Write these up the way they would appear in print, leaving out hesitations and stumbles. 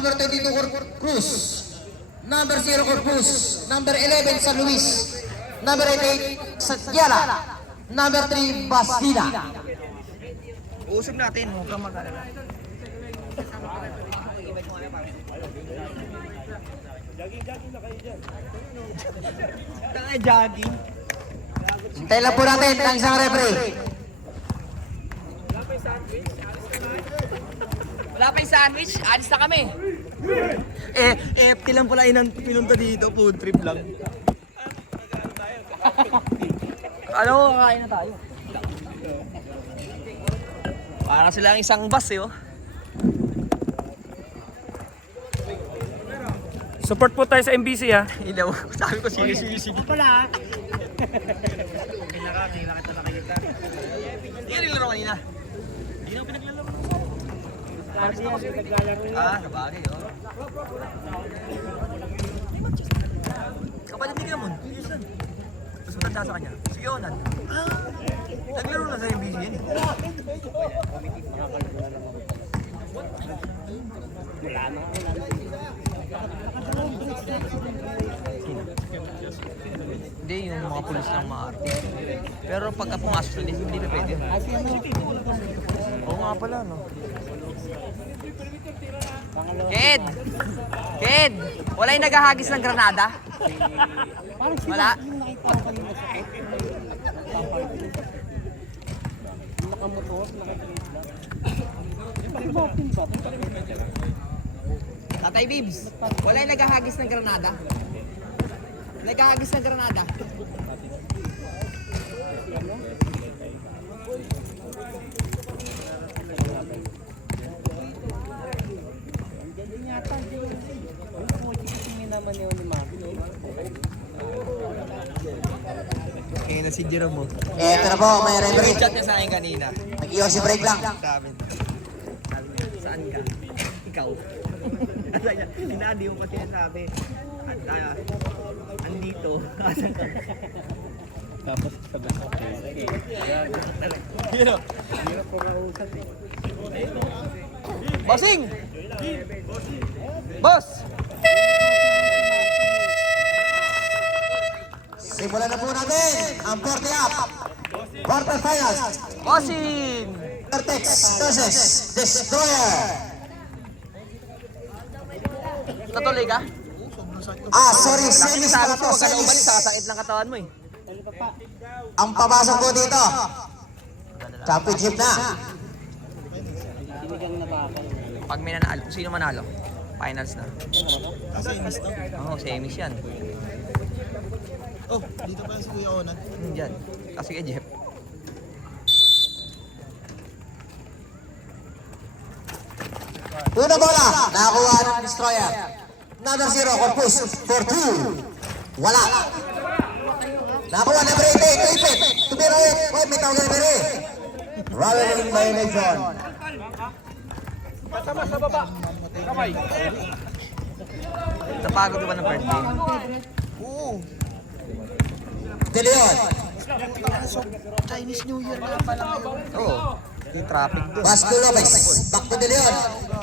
Number 22, Cruz. Number 0, Corpus. Number 11, San Luis. Number 88, Satyala. Number 3, Bastida. Usap natin, huwag kang mag-alala. Jogging na kayo dyan. Tanga jogging. Hintay lang po natin ang isang referee. Wala pa yung sandwich, alis na kami. FT lang pala inang pinunta dito, food trip lang. Alam mo, kakain na tayo. Parang silang isang bus eh, oh. Support po tayo sa MBC ha. Ilaw, sabi ko sige. Pala. Hindi ka nilaro kanina. Hindi na pinaglalaro. Sabagay, oh. Kapatid ni Gamon, yun. Tapos matanda sa kanya, si Yonan. Naglaro na sa MBC yan eh. Hindi, yung mga pulis ng maarte. Pero pagka pumasok sa list, hindi na pwede. Oo nga pala, no? Kid! Kid! Wala yung naghahagis ng granada? Wala? Tatay Bibs, wala yung naghahagis ng granada? Naghahagis ng granada? Kaya na si Jerome mo. Eto na po, may referee. Chat niya sa akin kanina. Nag-iwas si break lang. Sabi niya, saan ka? Ikaw. Sabi niya, hinadi mo pati sabi. Andito. Asan ka? Tapos sabi ko. Bossing! Boss! Simulan na po natin ang 40 up. Quarterfinals. Bossing! Vertex versus Destroyer. Natuloy ka? Sorry, semis Sabi para ko, po, huwag ka na umalis, semis. sakasakit ng katawan mo eh. Ang papasok po dito. Championship na. Pag may nanalo, kung sino manalo, finals na. Semis to. Oo, semis yan. Oh, dito pa si Kuya Onan. Diyan. Kasi kay Jeff. Una bola, nakakuha ng Destroyer. Number 0, Corpus, for 2. Wala. Nakakuha number 88, Ipit. Tumira ulit. Uy, may tawag na number 8. Rolling violation. Napagod ba ng birthday? Oo. De Leon. Chinese New Year na pala ngayon. Oo. Yung traffic doon. Vasco Lopez. Back to De Leon.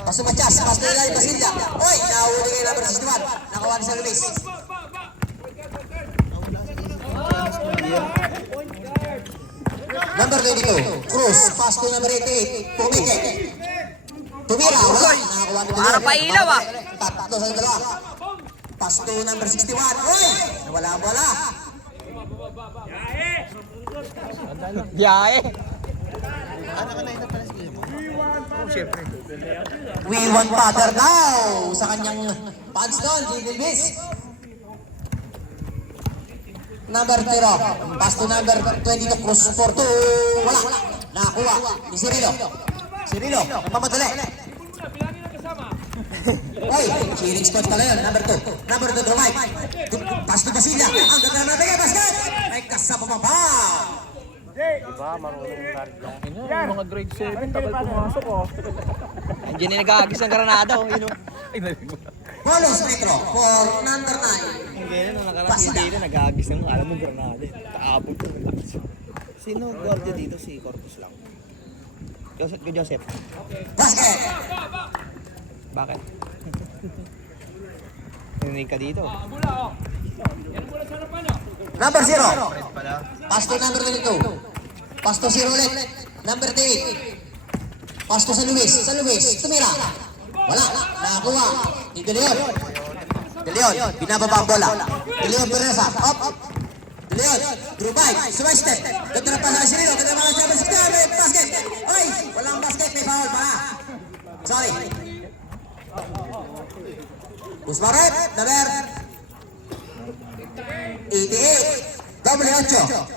Paso Matias. Paso Eli Basilla. Uy, nahuli kayo number 61. Nakakuha na sa Luis. Number 22, Cruz. Pass to number 88, Pumike. Tumira, wala. Nakakuha na Para pa ilaw, ah. Tatlo sa dalawa. Pass to number 61. Uy, wala ang bola. Biyahe. Nakalay na pala si Kuya mo. Oo, syempre. We want father now sa kanyang pads doon, Jingle Miss. Number 0, pass to number 22, Cruz for 2. Wala. Nakakuha ni Cirilo. Cirilo, pamadali. Uy, cheering squad pala yun, number 2. Number 2, Dromite. Pass to Basilla. Ang ganda natin kay basket. May kasama pa ba? Mga grade 7, tagal pumasok oh. Andiyan na nag-aagis ng granada, oh. Yun, oh. Ay, narinig mo. Bonus metro for number 9. Hindi na, nakarating dito, nag-aagis ng alam mo granada. Kaabot ko. Sino guardia dito? Si Corpus lang. Joseph. Basket. Bakit? narinig ka dito. Number 0. Red pala. Pass to number 22. Pass to 0 ulit. Number 3. Pass to sa Luis. Sa Luis. Tumira. Wala. Nakakuha. Ni De Leon. De Leon. Binababa ang bola. De Leon Pereza. Up. De Leon. Through by. Sumaystep. Ganda na pala si Rino. Ganda na pala siya. Basket. Ay! Walang basket. May foul pa. Sorry. Busmaret. Number 88. Double 8.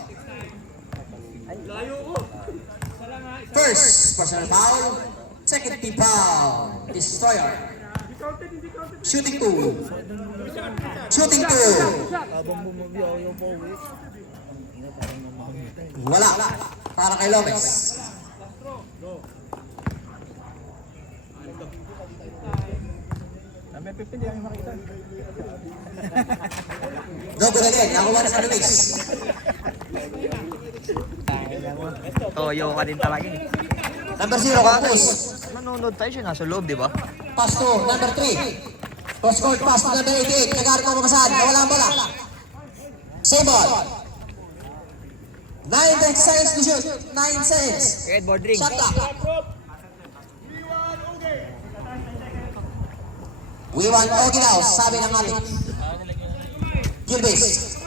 First, personal foul. Second team foul. Destroyer. Shooting 2. Shooting 2. Habang bumabya ako yung Bowie. Wala. Para kay Lopez. May pipili ang makita. No good again. Nakuha na sa Luis. Toyo ka din talaga eh. Number 0, Campus. Nanonood tayo siya nasa loob, di ba? Pass to number 3. Cross court pass to number 88. Nag-aaral mo makasahan. Nawala ang bola. Same ball. 9 seconds to shoot. 9 seconds. Red board ring. Shot clock. We want Ogie now, sabi ng ating. Gilbis.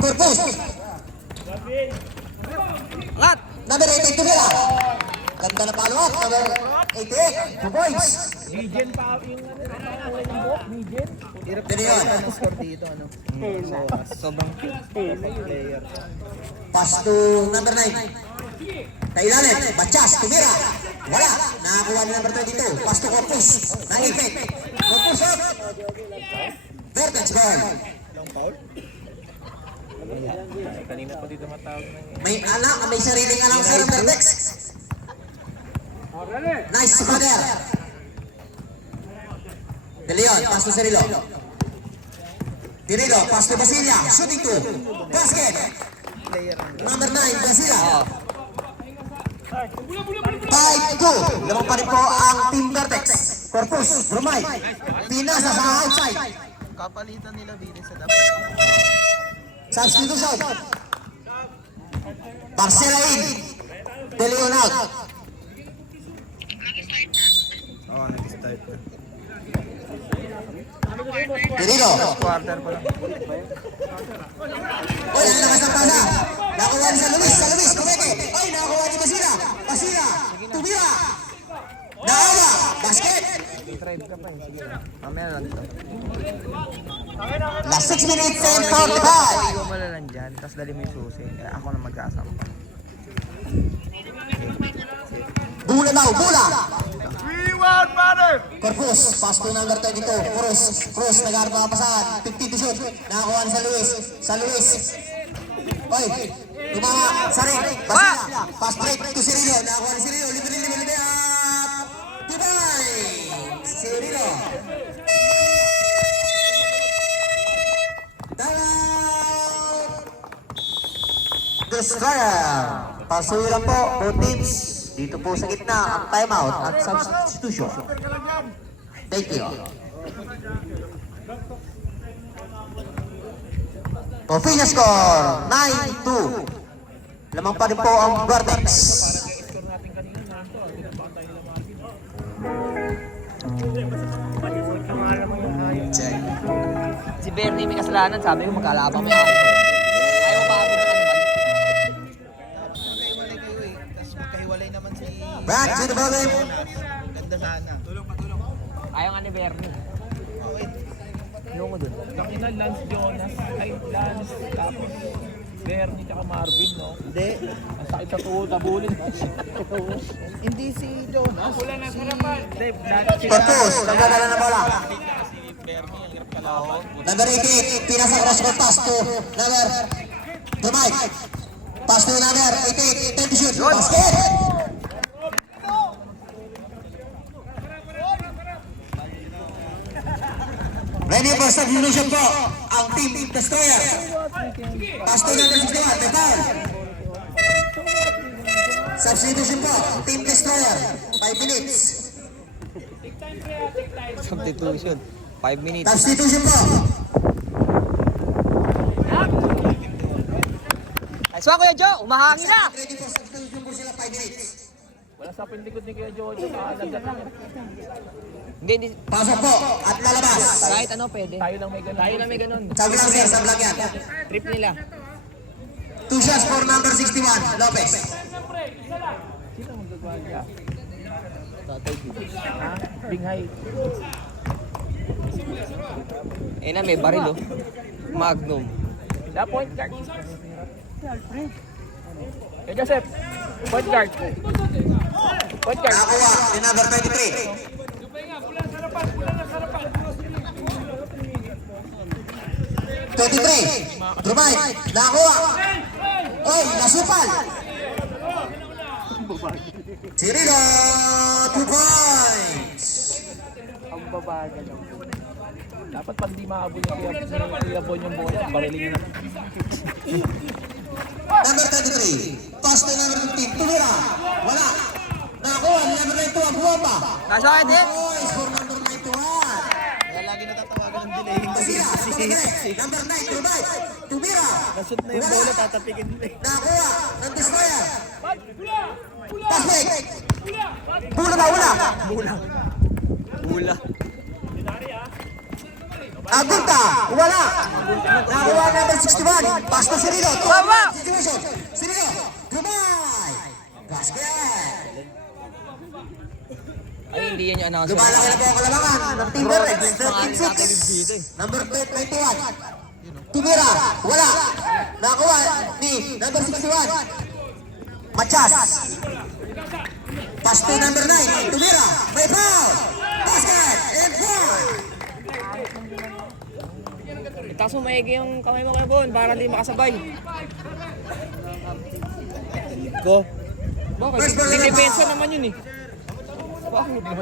Corpus. Lat! Number 88 to nila. Ganda na follow-up. Number 88. 2 points. Regen pa yung kulay ng buhok. Regen. Hirap Dito yun. ng score dito, ano? Sobrang Player. Pass to number 9. Kailalim. Bachas. Tumira. Wala. Nakakuha ni number 22. Pass to Corpus. Naipit. Corpus up. Vertex ball. Long foul? Kanina pa dito matawag na yun. May sariling alam sa Vertex. Nice to Pader. De Leon, pass to Cirilo. Cirilo, pass to Basilia. Shooting 2. Basket. Player ang Number 9, Basilia. 5-2. Lamang pa rin po ang Team Vertex. Corpus, Brumay. Pinasa sa outside. kapalitan nila Vini sa dapat. Substitution. Marcela in. De Leon out. Oo, nag-start na. Cirilo. quarter pa lang. Oy, ang lakas ng pasa. Nakuha ni sa Luis. Sa Luis, kumeke. Oy, nakuha ni Basira. Basira. Tumira. Naawa. Basket. Drive ka pa eh. Sige. Mamaya lang ito. Last 6 minutes and 45. Hindi ko malalan dyan. Tapos dali mo yung susi. Kaya ako na magkasama. Bula daw, bula. Corpus, pass to number 22. Cruz, nag-aarap mga pasahan. 50 to shoot. Nakakuha na sa Luis. Sa Luis. Oy, tumama. Saring. Basila. Pass break to Cirilo. Nakakuha ni Cirilo. Libre. Tibay. Cirilo. Down. Destroyer. Pasuyo lang po, both teams. Dito po sa gitna ang timeout at substitution. Thank you. Official score, 9-2. Lamang pa rin po ang Vertex. Check. Si Bernie may kasalanan. Sabi ko magkalabang may ayaw. Ayaw pa ako na naman. Magkahiwalay kayo eh. Tapos magkahiwalay naman si... Back to the ball game. Ganda sana. Ayaw nga ni Bernie. Okay. Ayaw ko dun. Kanina Lance Jonas. Ay, Lance. Tapos Bernie tsaka Marvin, no? Hindi. Ang sakit sa tuhod. Tabulin. Hindi si Jonas. Wala na sarapan. Dave, Lance. Corpus, nagdadala na bola. Bernie, ang hirap kalaban. Number 88, pinasa cross court pass to number Dumay. Pass to number 88, 10 to shoot. Basket! Ready for substitution po ang Team Destroyer. Pass to number 61, may foul. Substitution po, Team Destroyer. 5 minutes. Substitution. 5 minutes. Substitution po. Nice one, Kuya Joe. Umahangin na. Ready for substitution po sila 5 minutes. Wala sa pindikot ni Kuya Jojo. Kaalagyan lang. Hindi. Pasok po at lalabas. Kahit ano pwede. Tayo lang may ganun. Sabi lang sir, sabi lang yan. Trip nila. 2 shots for number 61, Lopez. Sino magagwagya? Ha? Binghay. Eh na, may baril oh. Magnum. The point guard. Kaya Joseph, point guard. Point guard. Nakakuha ni number 23. 23. Drumay. Nakakuha. Oy, nasupal. Cirilo, 2 points. Ang babaga lang. Dapat pag di maabot yung Kuya Bon yung bola, barilin na. Number 33. Toss to number 15. Tumira. Wala. Nakakuha ni number 91. Buwa pa. Nasa akin din. Boys for number 91. Kaya lagi natatawagan ng delaying kasi Basira. Number 9. Drumay. Tumira. nashoot na yung bola, tatapikin nila eh. Nakakuha ng Destroyer. Paswig. Bula ba? Wala. Bula. Agunta. Wala. Nakakuha number 61. Pass to Cirilo. Baba. Situation. Cirilo. Drumay. Basket. Ay, hindi yan yung announcer. Lumalaki na po ang kalamangan ng Team Reds. Pangalan natin yung dito eh. 13-6. Number 21. Tumira. Wala. Nakakuha ni number 61. Machas. Pass to number 9. Tumira. May foul. Basket. And one. Itaas mo maigi yung kamay mo, Kuya Bon, para hindi makasabay. Go. Bakit? First ball Hindi na depensa foul. naman yun eh.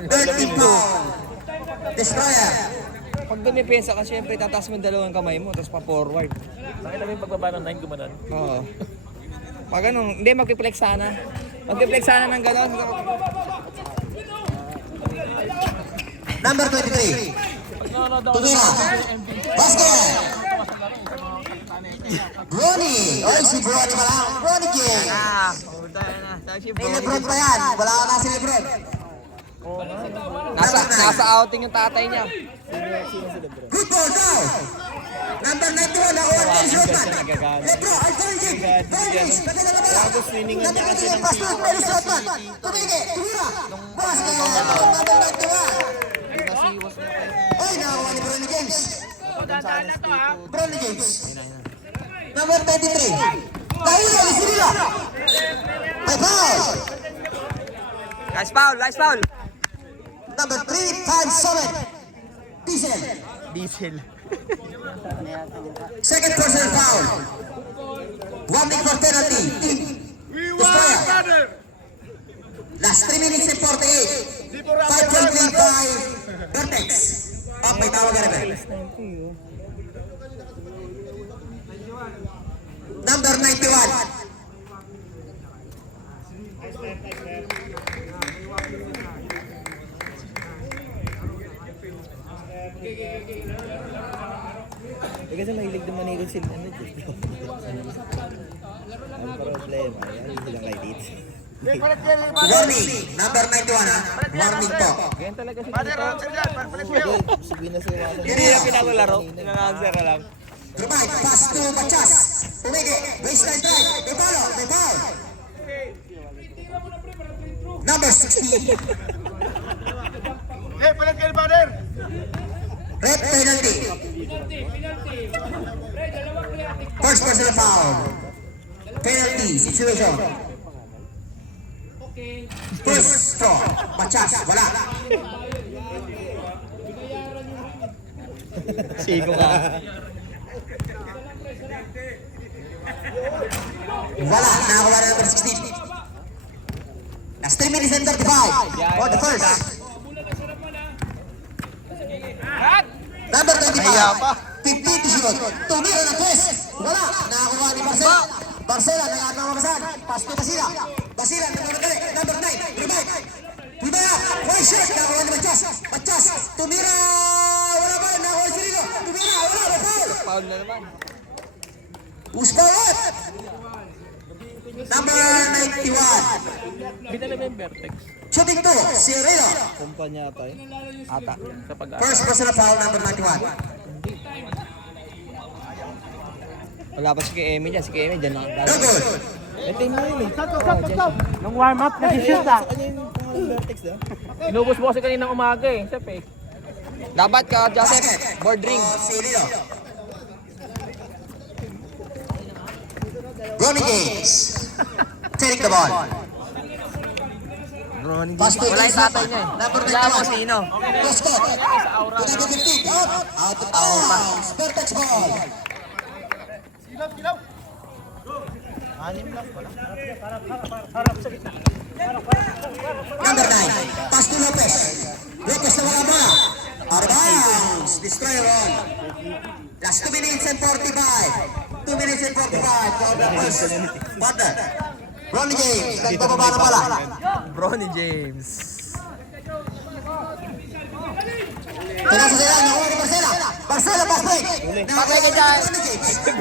Dirty foul. Destroyer. Pag dumipensa ka, syempre tataas mo yung dalawang kamay mo, tapos pa-forward. Nakita mo yung pagbaba ng 9 gumanon? Oo. Pag ganun, hindi, mag-flex sana. Mag-flex sana ng gano'n. Number 23. Pag nanonood ako Tumira. Basket. Brony. Oy, si Brony pa lang. Brony King. Ah, puta na. Sabi May Lebron pa yan. Wala ka na si Lebron. Nasa outing yung tatay niya. Good ball now. Number 91. Nakuha ni Dennis Rodman. Lebron. Ay, Brony King. Dennis. Pagkala na ba? Number 91. Pass to Dennis Rodman. Tumige. Tumira. Basket. Number 91. Oy, nakakuha ni Brony James. Brony James. Number 23. Tahilo ni Cirilo. May foul. Nice foul, nice foul. Number 357. Diesel. Diesel. Second personal foul. 1 minute for penalty. Destroyer. Last 3 minutes and 48. 5.3 by Vertex. Oh, may tawag ka rin. Number 91. Eh kasi mahilig din manikot sila ano dito. Ang problema, yan silang light it. Warning. Number 91 ha. Warning po. Ganyan talaga si Sabihin na sila. Hindi na pinagularo. Pinanganser na lang. Rumay. Pass to Machas. Tumige. Baseline drive. May palo. May foul. Number 60. Red penalty. First personal foul. Penalty situation. First straw. Machas. Wala. Sigo ka. Wala. Nakakuha na number 16. Last 3 minutes and 35. For the first. Number 25. 15 to shoot. Tumira na twist. Wala. Nakakuha ni Barcela. Barcela. Nagkakamasan. Pass to Basila. Basila. Nagkakamasan. Number 9. Revive. Tumira. One shot. Nakakuha ni Machas. Machas. Tumira. Wala ba? Foul na naman. Who's forward? Number 91. Binala mo yung Vertex Shooting 2, si Rino. Kumpanya ata eh. Ata. sa pag-asa. First personal foul, number 91. Wala pa si kay Emil dyan. Si kay Emil dyan No nakadala. good. Ito yung yun eh. Nung warm up, nag-shoot ah. Sa kanya yung pangalan Vertex na. Inubos mo kasi kaninang umaga eh. Sep eh. Dapat ka, Joseph. Basket. Board ring. For si Rino. Ronnie James. Taking the ball. Pass to Wala yung tatay niya eh. Number Wala mo 91. sino. Costco. To number 15. Out. Out of bounds. Vertex ball. Number 9. Pass to Lopez. Lopez na wala ba? Out of bounds. Destroy run. Last 2 minutes and 45. 2 minutes and 45 for the first quarter. Ronnie James. Nagbababa na pala. Bronny James. Pinasa sila. Nakuha ni Marcela. Marcela, pass break. Patay ka dyan.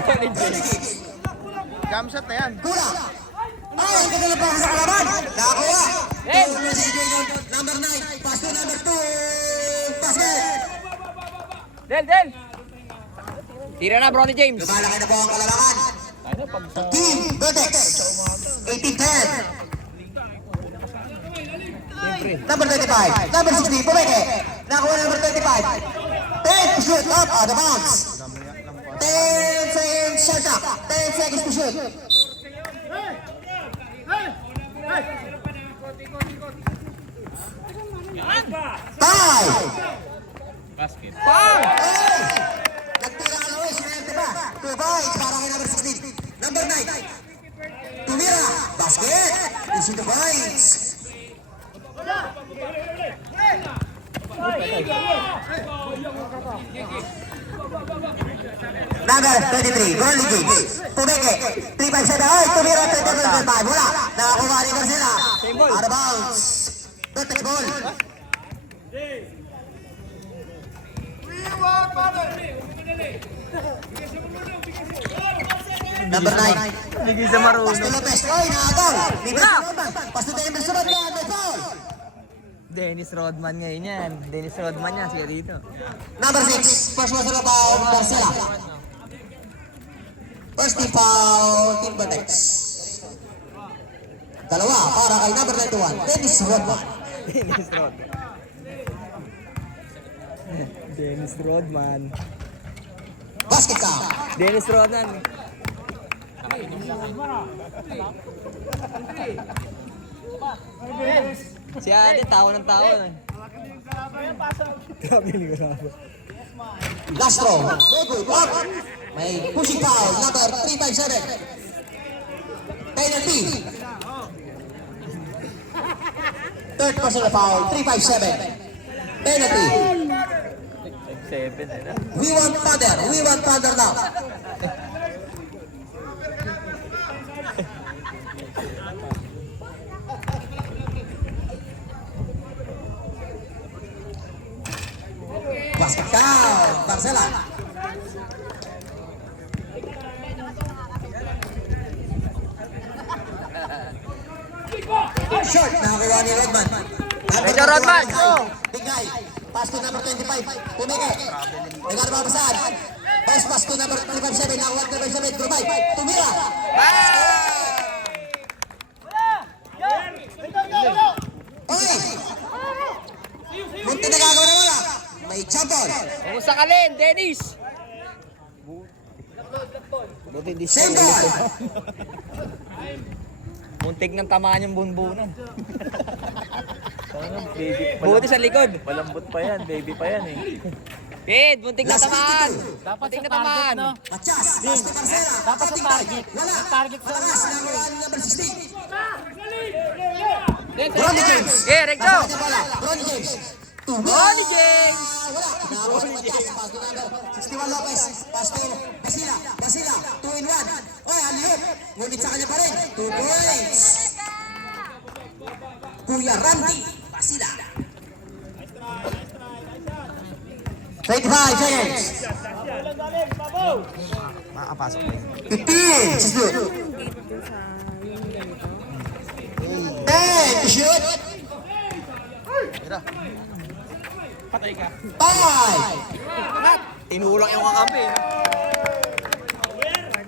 Ronnie James. Jump shot na yan. Kulang. Ay, ang ganda ng pasa sa kalaban. Nakakuha. Tulong si Jason. Number 9. Pass to number 2. Basket. Del! Tira na, Bronny James. Lumalaki na po ang kalabangan. Ano pag sa... Team Vertex. 18-10. Number 35. Number 16. Pumeke. Nakakuha number 35. 10 to shoot. Up. Out of bounds. 10 seconds shot clock. 10 seconds to shoot. Five. Basket. Ay! Nagtira ka Luis, sinerte pa. 2 points para kay number 16. Number 9. Tumira. Basket. Using the points. Number 23. Ronnie James. Pumeke. 3-5-7. Ay! Tumira. 3-5-5. Wala. Nakakuha ni Marcela. Out of bounds. Vertex ball. Number 9. Bigay sa Marunong. Pasto Lopez. Oy, nakagaw. Pasto tayo ng sunod na. May foul. Dennis Rodman ngayon yan. Dennis Rodman yan. Siya dito. Number 6. First was na foul. Marcela. First team foul. Team Vertex. Dalawa para kay number 91. Dennis Rodman. Dennis Rodman. Dennis Rodman. Basket count. Dennis Rodman. Si Ate, tao ng tao. Last throw. Very good. Block. May pushing foul. Number 357. Penalty. Third personal foul. 357. Penalty. 7 eh na. We want Thunder. We want Thunder now. Basket count. Marcela. Short. Nakakuha ni Rodman. Medyo Rodman. Bigay. Pass to number 25. Pumeke. Negar babasaan. Pass to number 357. Nakakuha 357. Grubay. Tumira. Oy! Munti na gagawin na wala. May jump ball. Kumusta ka Len, Dennis? Same ball. Muntik ng tamaan yung bunbunan. Baby pa. Buti sa likod. Malambot pa yan. Baby pa yan eh. Pid, muntik na Last tamaan. 52. Dapat Muntik sa na target, tamaan. no? Matias. Pass to Marcela. Dapat sa Cutting target. back. Wala. Sa target sa- Malakas. Nakakuha ni number 16. Del! Ronnie James. Okay, Recto. Nasa kanya pala. Ronnie James. Ronnie James. Wala. Nakakuha si Matias. Pass to number 61 Lopez. Pass to Basila. Basila. 2-in-1. Oy, aliyot. Ngunit sa kanya pa rin. 2 points. Kuya Randy Basila. 25 seconds. Makakapasok na yun. 15, shoot. 10, shoot. Patay ka. 5, Tinulak yung kakampi.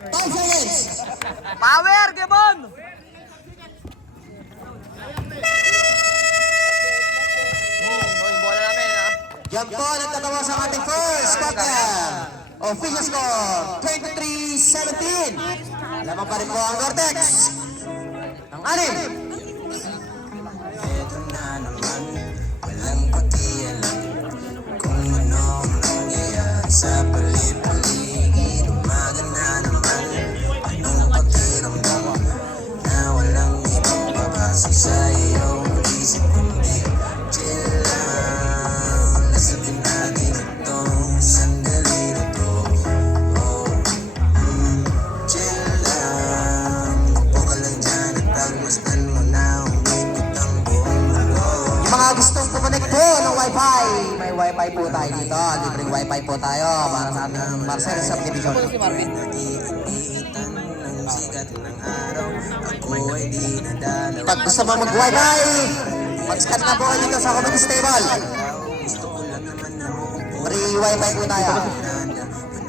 5 seconds. Power, Gebon! Yung bola namin, ha? Yan po nagtatawa sa ating first quarter. Official score, 23-17. Lamang pa rin po ang Vortex. Ang 6. Ito na naman, walang pakialam kung ano ang nangyayari sa paligid. Umaga na naman, anong pakiramdam na walang ibang babasok sa iyong isip kundi chill lang. Nasabing natin itong sandali na to. Chill lang, upo ka lang dyan at pagmasdan mo na umikot ang buong mundo. Yung mga gustong kumonect po ng Wi-Fi, may Wi-Fi po tayo dito. Libreng Wi-Fi po tayo para sa ating Marcel Subdivision. Naiinitan ng sikat ng araw, ako ay di nadalaw. Pag gusto mo mag-Wi-Fi, mag-scan na po kayo dito sa community stable. Gusto ko lang naman na maupo Free Wi-Fi po tayo. nanda.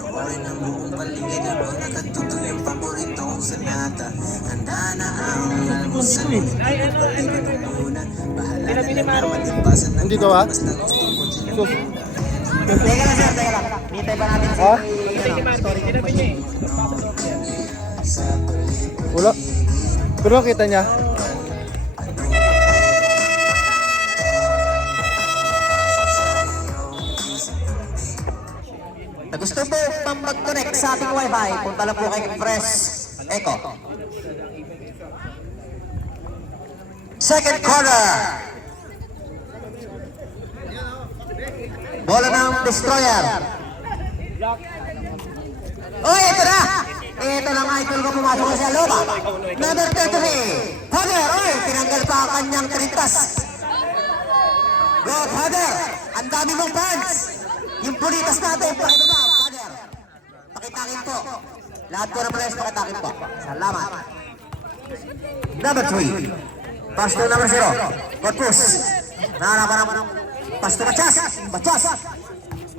Panoorin ang buong paligid habang nakatutoy ang paborito kong sanata. Handa na ang almusal, hindi ko balikan ang muna. Bahala na lang na matipasan ng Nandito ba? basta gusto ko sila muna. Teka lang sir, teka lang. Hintay pa natin si story ko. Wala. Pero kita niya. Na gusto po pang mag-connect sa ating Wi-Fi, punta lang po kay Press Echo. Second quarter. Bola ng Destroyer. Oh, ito na! Ito na nga, idol ko pumasok sa loob. Number 33. Father, oy, tinanggal pa ang kanyang trintas. Go, Father! Ang dami mong fans! Yung pulitas natin, pakibaba, Father! Pakitakin po. Lahat po ng players, pakitakin po. Salamat. Number 3. Pasto number 0. Corpus. Naharapan naman ng Pasto Machas. Machas.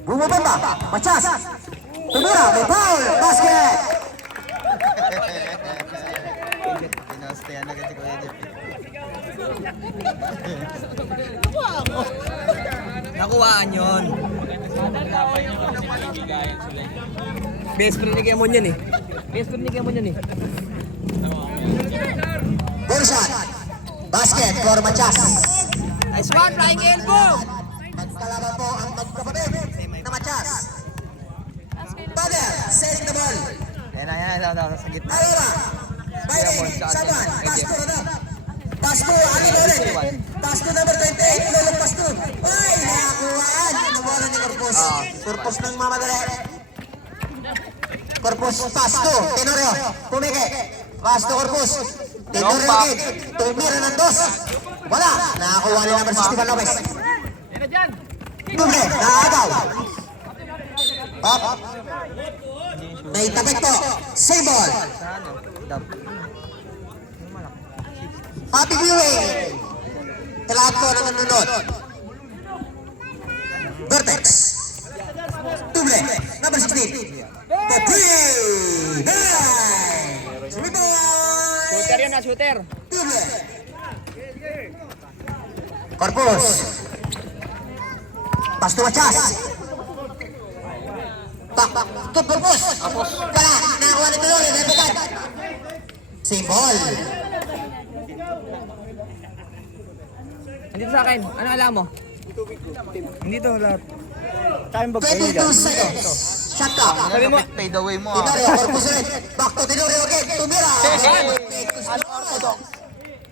Bumabamba. Machas. Tumira. May foul. Basket. Pinastayan agad si Kuya Jeff. Nakuhaan yun. Best friend ni Kemon yun eh. Best friend ni Kemon yun eh. Bursan. Basket for Machas. Nice one, flying elbow! Magkalaban po ang magkapatid na Machas. Father, setting the ball. Yan, sa gitna. Alora. Bailey. Saban. Pasto na. Pasto. Ani ulit. Pasto number 28. Lolo Pasto. Ay, nakakuhaan. Nabola ni Corpus. Corpus ng mamadali. Corpus Pasto. Tenorio. Pumike. Pasto Corpus. Tenorio agad. Tumira ng dos. Wala. Nakakuha ni number 61 Lopez. Tumre. Naagaw. Up. May tapit po. Same ball. Happy viewing. Sa lahat po ng nanonood. Vertex. Tuble. Number 16. Patrick. Hey! Sumiboy. Shooter yun na, shooter. Tuble. Corpus. Pasto Machas. Good Corpus. Wala. Nakakuha ni Tuloy. Repetan. Same ball. Andito sa akin. Ano alam mo? Hindi to lahat. 22 seconds. Shot clock. Sabi mo, fade away mo ah. Tenorio, Corpus ulit. Back to Tenorio again. Tumira.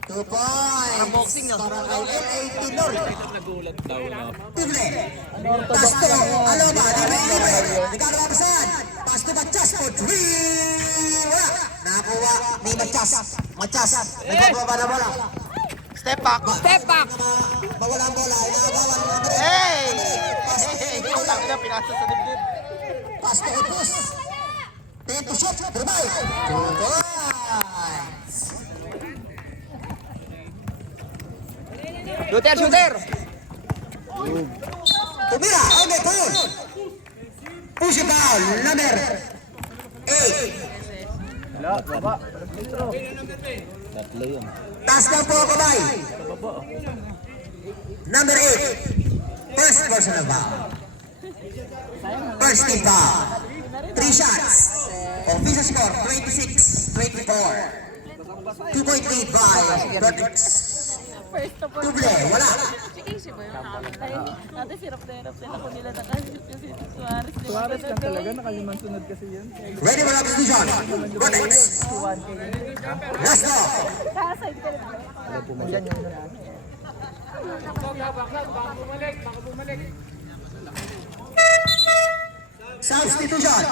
2 points. Parang boxing, no? Para kay L.A. Tenorio. Tuble. Pasto. Aloma. Libre. Nagkakaroon pa saan? Pasto Machas for 3. Wala. Nakakuha ni Machas. Machas. Nagbababa na bola. Step back. Step back. Bawala ang bola. Inaagawan. Hey! Hey! Ang tangin na pinasa sa dibdib. pass to Corpus. 10 to shoot, revive. 2 points. Shooter! Tumira, Ome Paul. Push it down, number 8. Wala, baba. Tatlo yun. Taas na po ako, bay. Baba. Number 8. First personal foul. First team foul. 3 shots. Official score, 26-24. 2-point lead by Vertex. Tuble, wala. Ate, sirap na hirap sila kung nila nakashoot kasi Suarez. Suarez lang talaga, nakalimang sunod kasi yun. Ready for substitution. Vertex. Last off. Kaside ka rin. Substitution.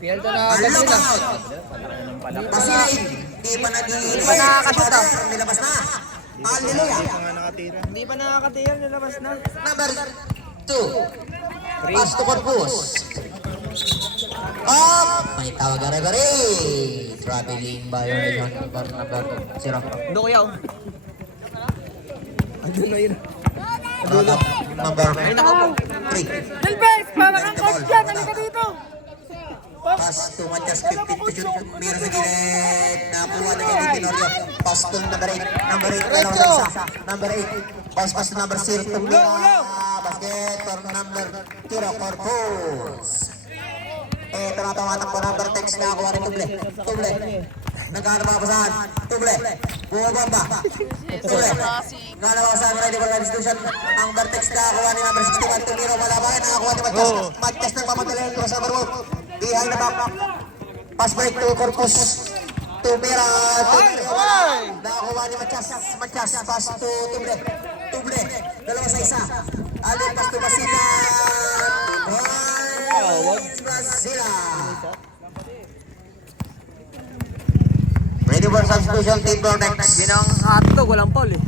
Pinalito na Unlock Gabriela. out. Basilay. Di pa nakakashoot, ah. Nilabas na. Hallelujah. Hindi pa nakakatiyal, nilabas na. Number 2. Pass to Corpus. Up! May tawag na referee. Traveling violation number 0. Doon kuya, oh. Number Ay, nako po. 3. Delbes, parang ang coach dyan. Halika dito. Pass to Matias 15 to shoot. Meron sa gilid. Nakuha na kay Tenorio. Pass to number 8. Number 8. Dalawa sa isa. Number 8. Pass to number 0. Basket for number 0. Corpus. Ito na tawatak po number 6. Nakakuha rin Tuble. Tuble. Nagkano mga pasahan. Tuble. Bumabamba. Tuble. Nagkano mga pasahan. Ready for institution. Number 6 nakakuha ni number 61. Tumiro. Wala pa rin. Nakakuha ni Matias. Matias ng pamagaling. Crossover move. Behind the back. Pass break to Corpus. Tumira. Nakakuha ni Matias. Matias. Pass to Tuble. Tuble. Dalawa sa isa. Alin pass to Basila. Basila. Ready for substitution. Team Vertex. Ginang hotdog, walang foul eh.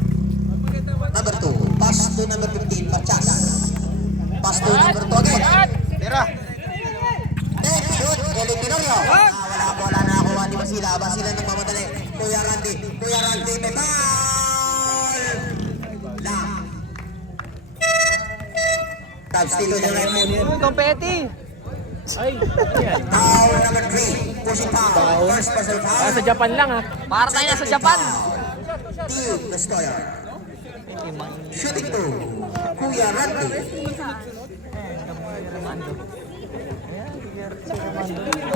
Number 2. Pass to number 15. Matias. Pass to number 2 again. Tira. Shoot, Eli Tenorio. Wala na nakuha ni Basila. Basila nagmamadali. Kuya Randy, may foul! Lang. Substitution right. Competi. Ay, yan. Foul number 3. Pushing foul. First personal foul. Sa Japan lang ha. Para tayo na sa Japan. Team Destroyer. Shooting 2. Kuya Randy.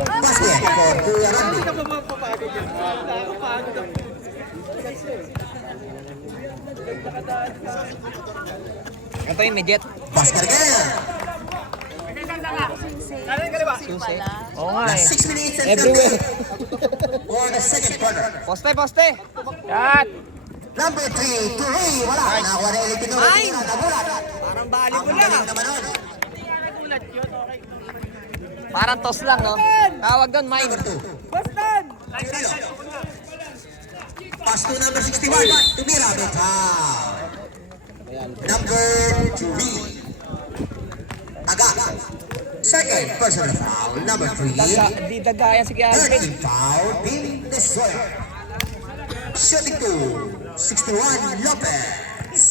Basket for Kuya Randy. Ito yung midget. Basket again. Susi. Oo nga Last eh. 6 minutes and Everywhere. 30 for the second quarter. Poste. Cut! Number 3, Tuloy, wala. Nakuha na ulit ito. Ay! Nagulat. Parang bali Ang mo galing lang. naman nun. Parang toss lang, no? Tawag doon, mine. Number 2. Boston! Cirilo. Pass to number 61. Tumira. May foul. Number 3. Aga. Second personal foul. Number 3. Di dagayan si Kuya Alfred. 13 foul. Team Destroyer. Shooting 2. 61 Lopez.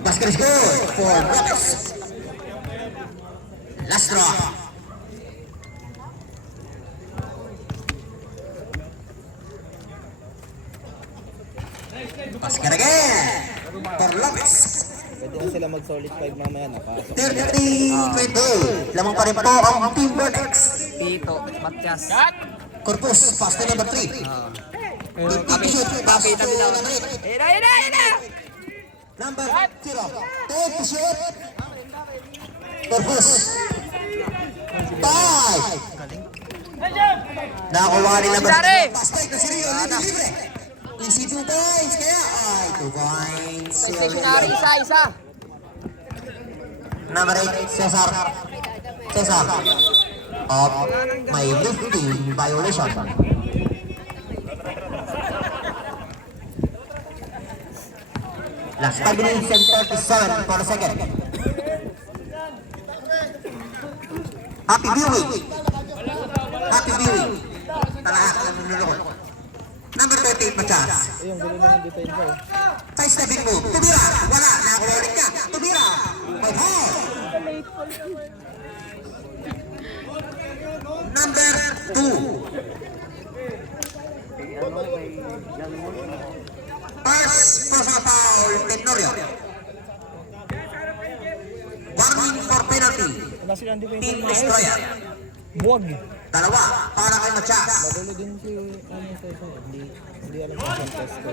Basket is good for Lopez. Last draw. Basket again for Lopez. Pwede na sila mag-solid 5 mamaya napasok. 33-20. Lamang pa rin po ang Team Vertex. Pito. Matias. Corpus, pass to number 3. Kami shoot, pass to number 8. Ina! Number 0. Take the shoot. Corpus. 5. Nakakuha ni number Sari! 2. Pass break na si Rio. Libre. Easy 2 points. Kaya ay 2 points. Stationary, isa. Number 8, Cesar. Of may lifting violation. Last 5 minutes and 37 for a second. Happy viewing. Happy viewing. Talaga ka lang nulunod. Number 38, Machas. Ayun, galing lang yung defense eh. Side stepping move. Tumira. Wala. Nakakuha ulit ka. Tumira. By foul. Number 2. First personal foul, Tenorio. Warning for penalty. Wala silang defense. Team Destroyer. Buwag. Dalawa para kay Machas. Madali din si Cesar. Hindi alam sa contest ko.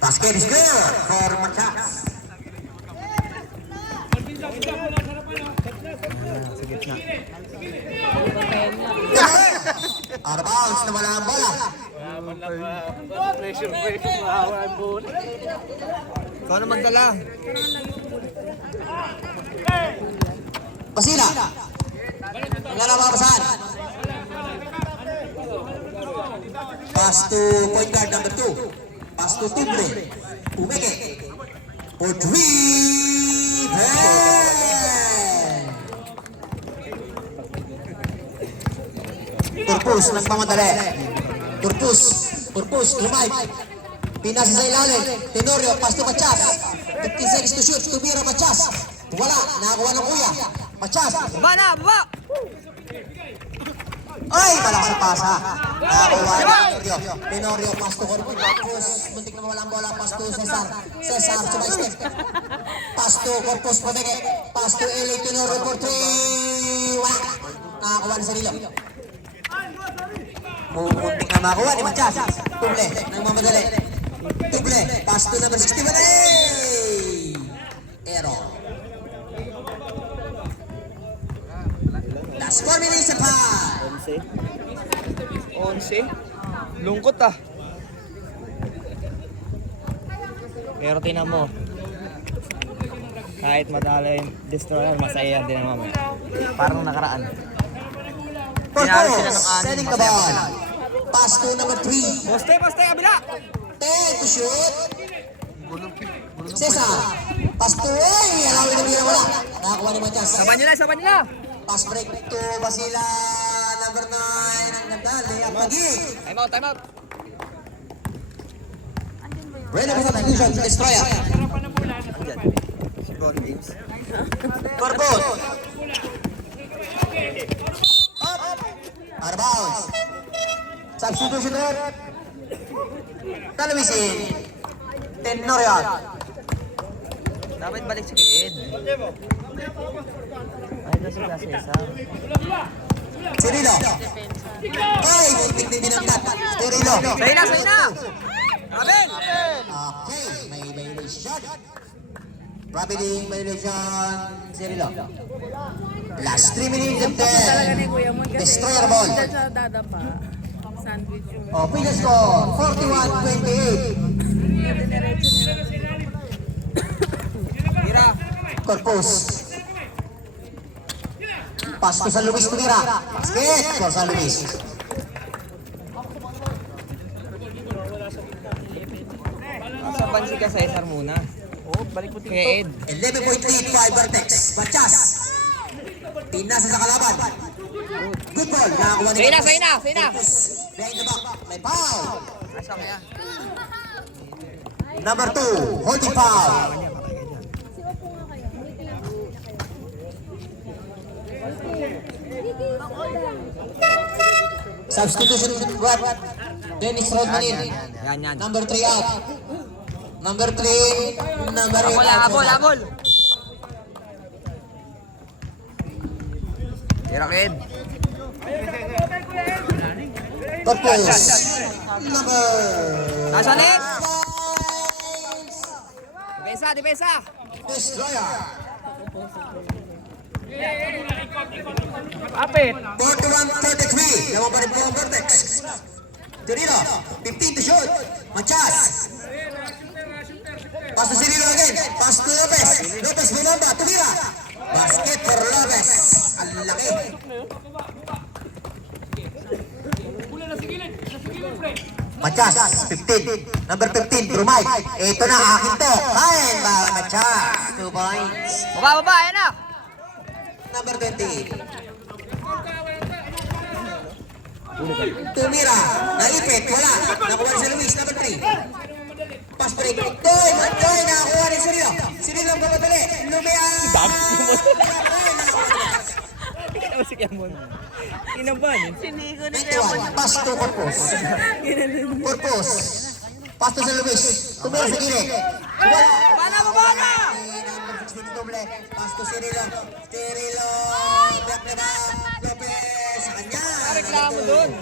Basket is good for Machas. Sa gitna. Out of bounds na wala ang bola. Ikaw na magdala. Basila. Wala na mabasahan. Pass to point guard number 2. Pass to Timbre. Umeke. For 3. Purpose ng pamadali. Purpose, revive. Pinasa sa ilalim. Tenorio, pass to Machas. 15 seconds to shoot. Tumira Machas. Wala, nakakuha ng kuya. Machas. Baba na, baba! Ay, malakas ang pasa. Nakakuha ng Tenorio. Tenorio, pass to Corpus. Muntik na mawala ang bola. Pass to Cesar. Cesar, sumay step. Pass to Corpus, pabeke. Pass to LA Tenorio for 3. Wala. Nakakuha ng sarili. Muntik na makuha ni Machas. Tuble, nang mamadali. Tuble, pass to number 61. Error. Last 4 minutes and 5. 11? Lungkot ah. Pero tinan mo. Kahit madala yung destroyer, masaya din naman. Parang nakaraan. Tinalo sila ng anim, Setting the masaya pa ball. sila. Pass to number 3. Poste, kabila! 10 to shoot. Cesar. Pass to alawin na bira wala. Nakakuha ni Machas. Saban nila! Pass break to Basila. Number 9. Ang ganda. Layup pagig. Time out! Ready for substitution. Destroyer. Si Bon James. Corpus. Out of bounds. Substitution red. Talamisin. Tenorio. Dapat balik si Ed. Ay, kasi Cesar. Cirilo. Ay, muntik din binangkat. Cirilo. Sa'yo na! Robin! Okay, may violation. Profiting violation. Cirilo. Last 3 minutes and Talaga ni 10. Kuya Mon kasi Destroyer ball. dyan sa dadapa. Sandwich yung Final score, 41-28. dinerecho niya. Tira! Corpus. Pass to San Luis tumira. Basket for San Luis. Saban si Cesar muna. Balik mo Kaya Ed. 11-point lead, 5 Vertex. Machas. Pinasa sa kalaban. Good ball. Nakakuha ni Corpus. Sa'yo na! Corpus. Behind the back. May foul. Asa kaya? Number 2, holding foul. Substitution what? Dennis Rodmanin. Yan. Number 3 out. Number 3, number 8 out. Abol! Tira Ed. Corpus. Number. Nasaan Ed? Depensa! Destroyer. Apit! 41-33. Naman pa rin po ang Vertex. Cirilo, 15 to shoot. Machas. Pass to Cirilo again. Pass to Lopez. Lopez, Binamba, tumira. Basket for Lopez. Ang laki. Machas, 15. Number 15, Brumay. Ito na, akin to. Fine ba, Machas? 2 points. Baba, ayan na! Number 28. Tumira, naipit, wala. Nakuha ni si Luis, number 3. Pass break. Toy, nakakuha ni Sirio. Sirio lang papadali. Lumea. Si Kiamon. Inaban eh. Sinigo ni Kuya Bon. 21, pass to Corpus. Corpus. Pass to si Luis. Tumira sa gilid. Wala. Bala! Number 16, doble. Pass to Cirilo. Cirilo. Back na ba? Lopez. Sa kanya. Reklamo doon.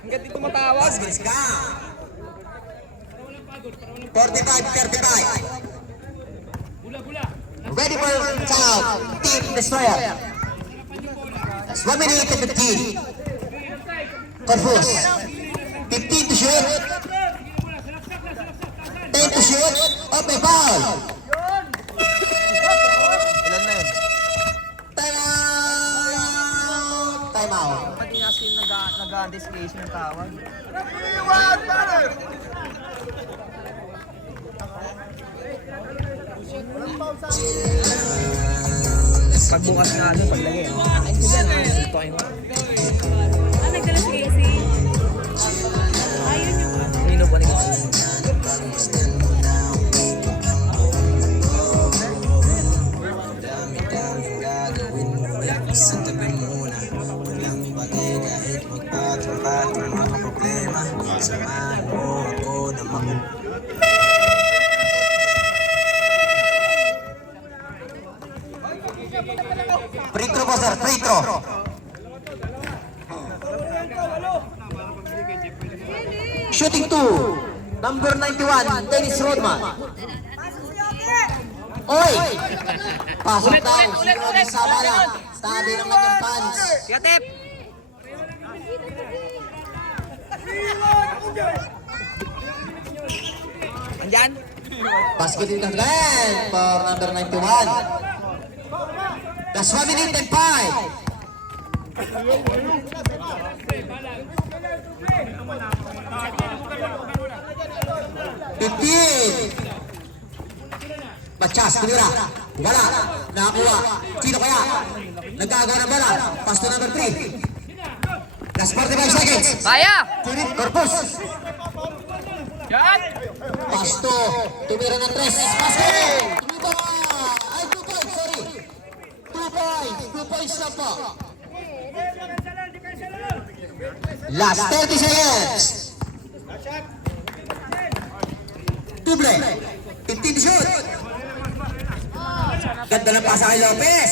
Hanggang dito matawag. Pass, bilis ka. 45-35. Ready for time. Team Destroyer. That's 1 minute and 15. Corpus. 15 to shoot. 10 to shoot. Open foul. Ilan na yun? Time out. Time out. Pati nga sila nag-anticipation ng tawag. Pagbukas na ano, paglagay. Ay, hindi na. Ito kayo. Nagdala si Casey. Ayun yung ano. Sino ba nila? Dami-daming gagawin muna sa tabi muna. Walang bagay kahit magpatong-patong mga problema. Samahan mo ako na Free throw po, sir. Free throw. Shooting 2. Number 91, Dennis Rodman. Oy! Pasok daw. Ulit. Sama na. Sabi naman ng fans. Yatep! Andyan? Basket in the land for number 91. That's 1 minute and 5. Machas, tumira. Wala. Nakakuha. Sino kaya? Nagkagawa ng bala. Pass to number 3. Last 45 seconds. Kaya! Philip Corpus. Pass to. Tumira ng 3. Basket! Tumita! Ay, 2 points. Sorry. 2 points. 2 points na po. Last 30 seconds. Tuble. 15 to shoot. Ganda ng pasa kay Lopez.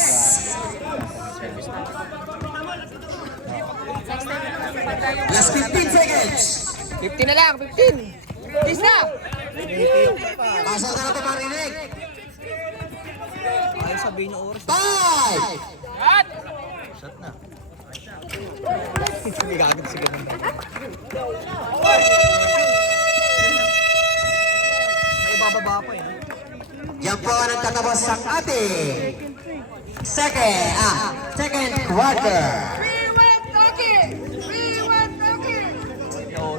Last 15 seconds. 15 na lang, 15! Tis na! Pasa na ito marinig. Ayaw sabihin yung oras. 5. Shot na. Hindi ka agad siguro. May bababa pa eh. Yan po ang nagtatapos ang ating second quarter. Oo.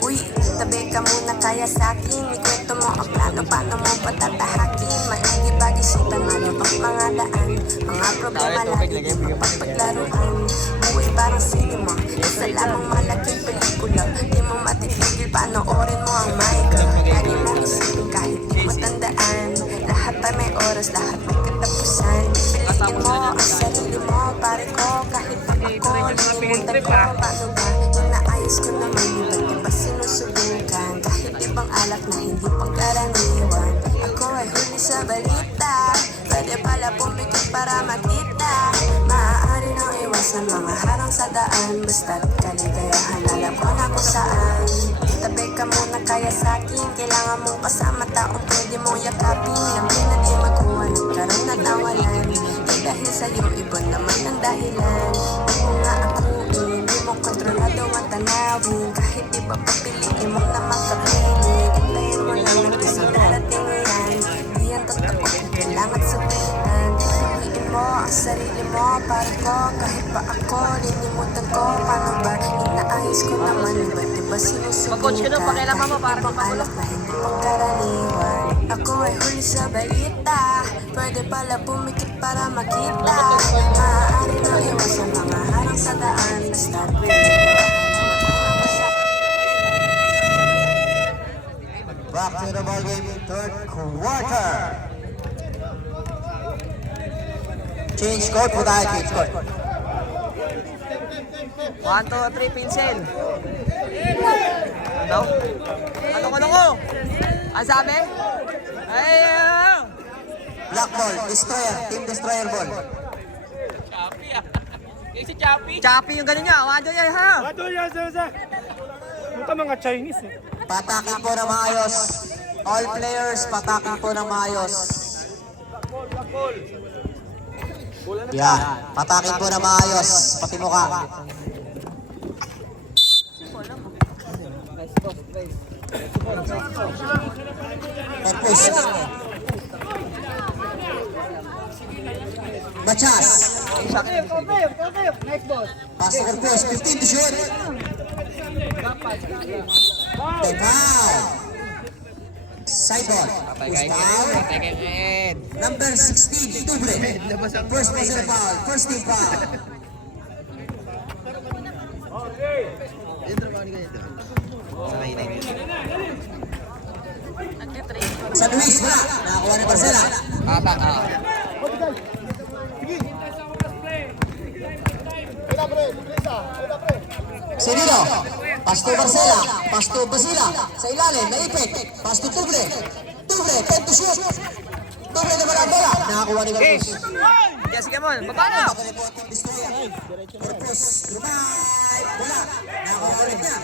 Uy, tabi ka muna kaya sa'kin. Ikwento mo ang plano, paano mo patatahakin. Maigi pag-isipan, malabang mga daan. Mga problema lagi di mapagpaglaruan. Buhay parang cinema, isa lamang malaking pelikula. Di mo matitigil, panoorin mo ang maika. Lagi mong isipin kahit di mo tandaan. Lahat ay may oras, lahat may katapusan. Piliin mo ang sarili mo, pare ko. Kahit ako, lilimutan ko. Paano ba? Yung naayos ko naman, iba't iba sinusubukan. Kahit ibang alak na hindi pangkaraniwan. Ako ay huli sa balita. Pwede pala pumikit para makita. Maaari nang iwasan mga harang sa daan. Basta't kaligayahan, alam ko na kung saan. Tabi ka muna kaya sa'kin. Kailangan mong kasama taong pwede sarili mong yakapin. Lambinan ay magkuha ng karang natawalan. Di dahil sa'yo, iba naman ang dahilan. Di mo nga akuin, di mo kontrolado ang tanawin. Kahit iba papiliin mo na makapiling. Hintayin mo lang ng isang darating yan. Di yan totoo, kailangan sabihan. Piliin mo ang sarili mo para ko. Kahit pa ako, linimutan ko. Paano ba? Inaayos ko naman. Iba't iba sinusubukan. Mag-coach ka na, pakialaman mo para Ibang alak na hindi pangkaraniwan. Ako ay huli sa balita. Pwede pala pumikit para makita. Maaari na iwasan mga harang sa daan. Start Back to the ball game, third quarter. Change court po tayo, change court. 1, 2, 3, pencil. Ano? Ano ko? Ang sabi? Ay, Black ball, destroyer, team destroyer ball. Choppy yung ganun niya. 1, 2, yan, ha? Ito mga Chinese eh. Patakin po na maayos. All players, patakin po na maayos. Yan, patakin po na maayos. Pati mukha. And push. Machas. Pasok ang push, 15 to shoot. They foul. Side ball. Push foul. Number 16, Tubre. First personal foul. First team foul. San Luis, wala. Nakakuha ni Barcela. Cirilo. Pasto Barcela. Pasto Basila. Sa ilalim, naipit. Pasto Tubre. Tubre, 10 to shoot. Tubre naman ang bola. Nakakuha ni Barcos. Yes, come on. Baba na. Barcos, lumay. Wala. Nakakuha ulit niya.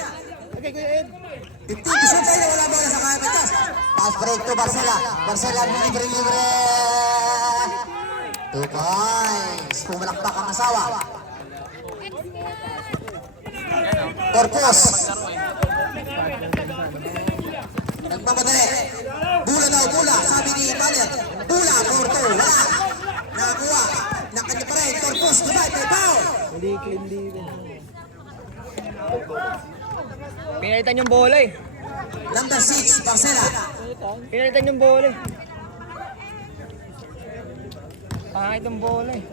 15 to shoot tayo. Wala bola sa kaya petas. Pass break to Barcela. Barcela, libre. 2 points. Pumalakpak ang asawa. Corpus. Nagmamadali. Bula daw, bula. Sabi ni Maler. Bula, Porto. Wala. Nakakuha. Nakanya pa rin. Corpus. Goodbye. May foul. Pinalitan yung bola eh. Number 6, Barcela. Pinalitan yung bola eh. Pangit yung bola eh.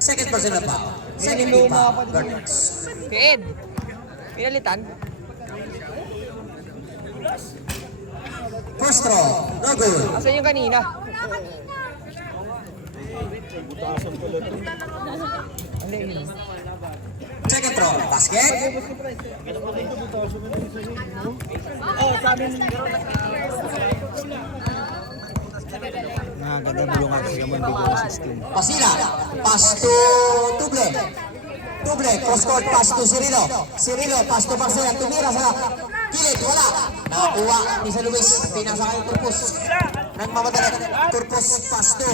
Second personal foul. Second team foul. Bernards. Kay Ed. Pinalitan. First throw. No good. Asan yung kanina? Second throw. Basket. Pasila. Pass to Tuble. Tuble. Cross court pass to Cirilo. Cirilo. Pass to Barcela. Tumira sa kilid. Wala. Nakakuha ni San Luis. Pinasa kayo Turpus. Nagmamadali. Turpus pass to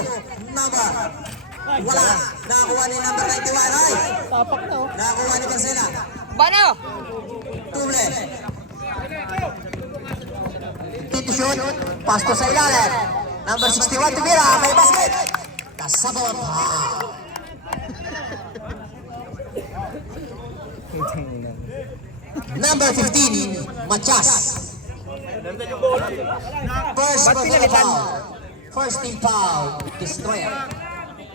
number. Wala. Nakakuha ni number 91. Ay. Nakakuha ni Barcela. Bano! Tuble. Tito shoot. Pass to sa ilalim. Number 61 Tumira. May basket. Kasabaw pa. Number 15, Machas. First personal foul. First team foul. Destroyer.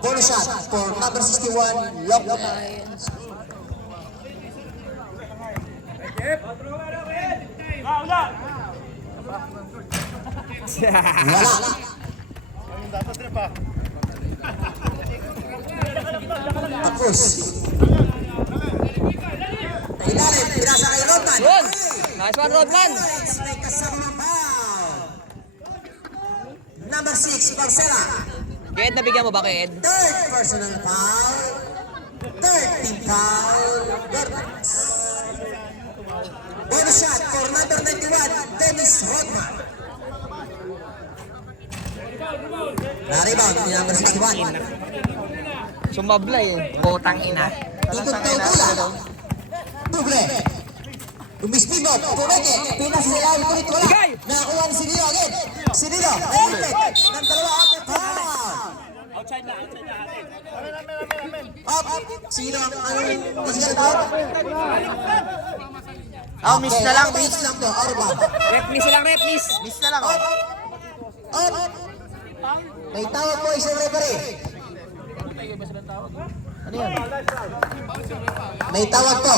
Bonus shot for number 61, Loco. Wala. Tapos. Ilalim, pinasa kay Rodman. Yun! Nice one, Rodman! May kasamang foul. Number 6, Barcela. Kay Ed, nabigyan mo ba kay Ed? Third personal foul. Third team foul. Bernards. Bonus shot for number 91, Dennis Rodman. Na-rebound ni number 61. Sumablay eh. Putang ina. Ikot na utula. Tuble. Umispingot. Pumeke. Pinasilaw ulit wala. Nakakuha ni Sinilo agad. Sinilo. Naipit. Ng dalawa upper foul. Outside na ate. Up. Sino ang masigalit out? Oh, miss na lang, miss lang to. Orban. Rep miss lang, rep miss. Miss na lang, oh. Up. May tawag po isang referee. Ano yan? May tawag po.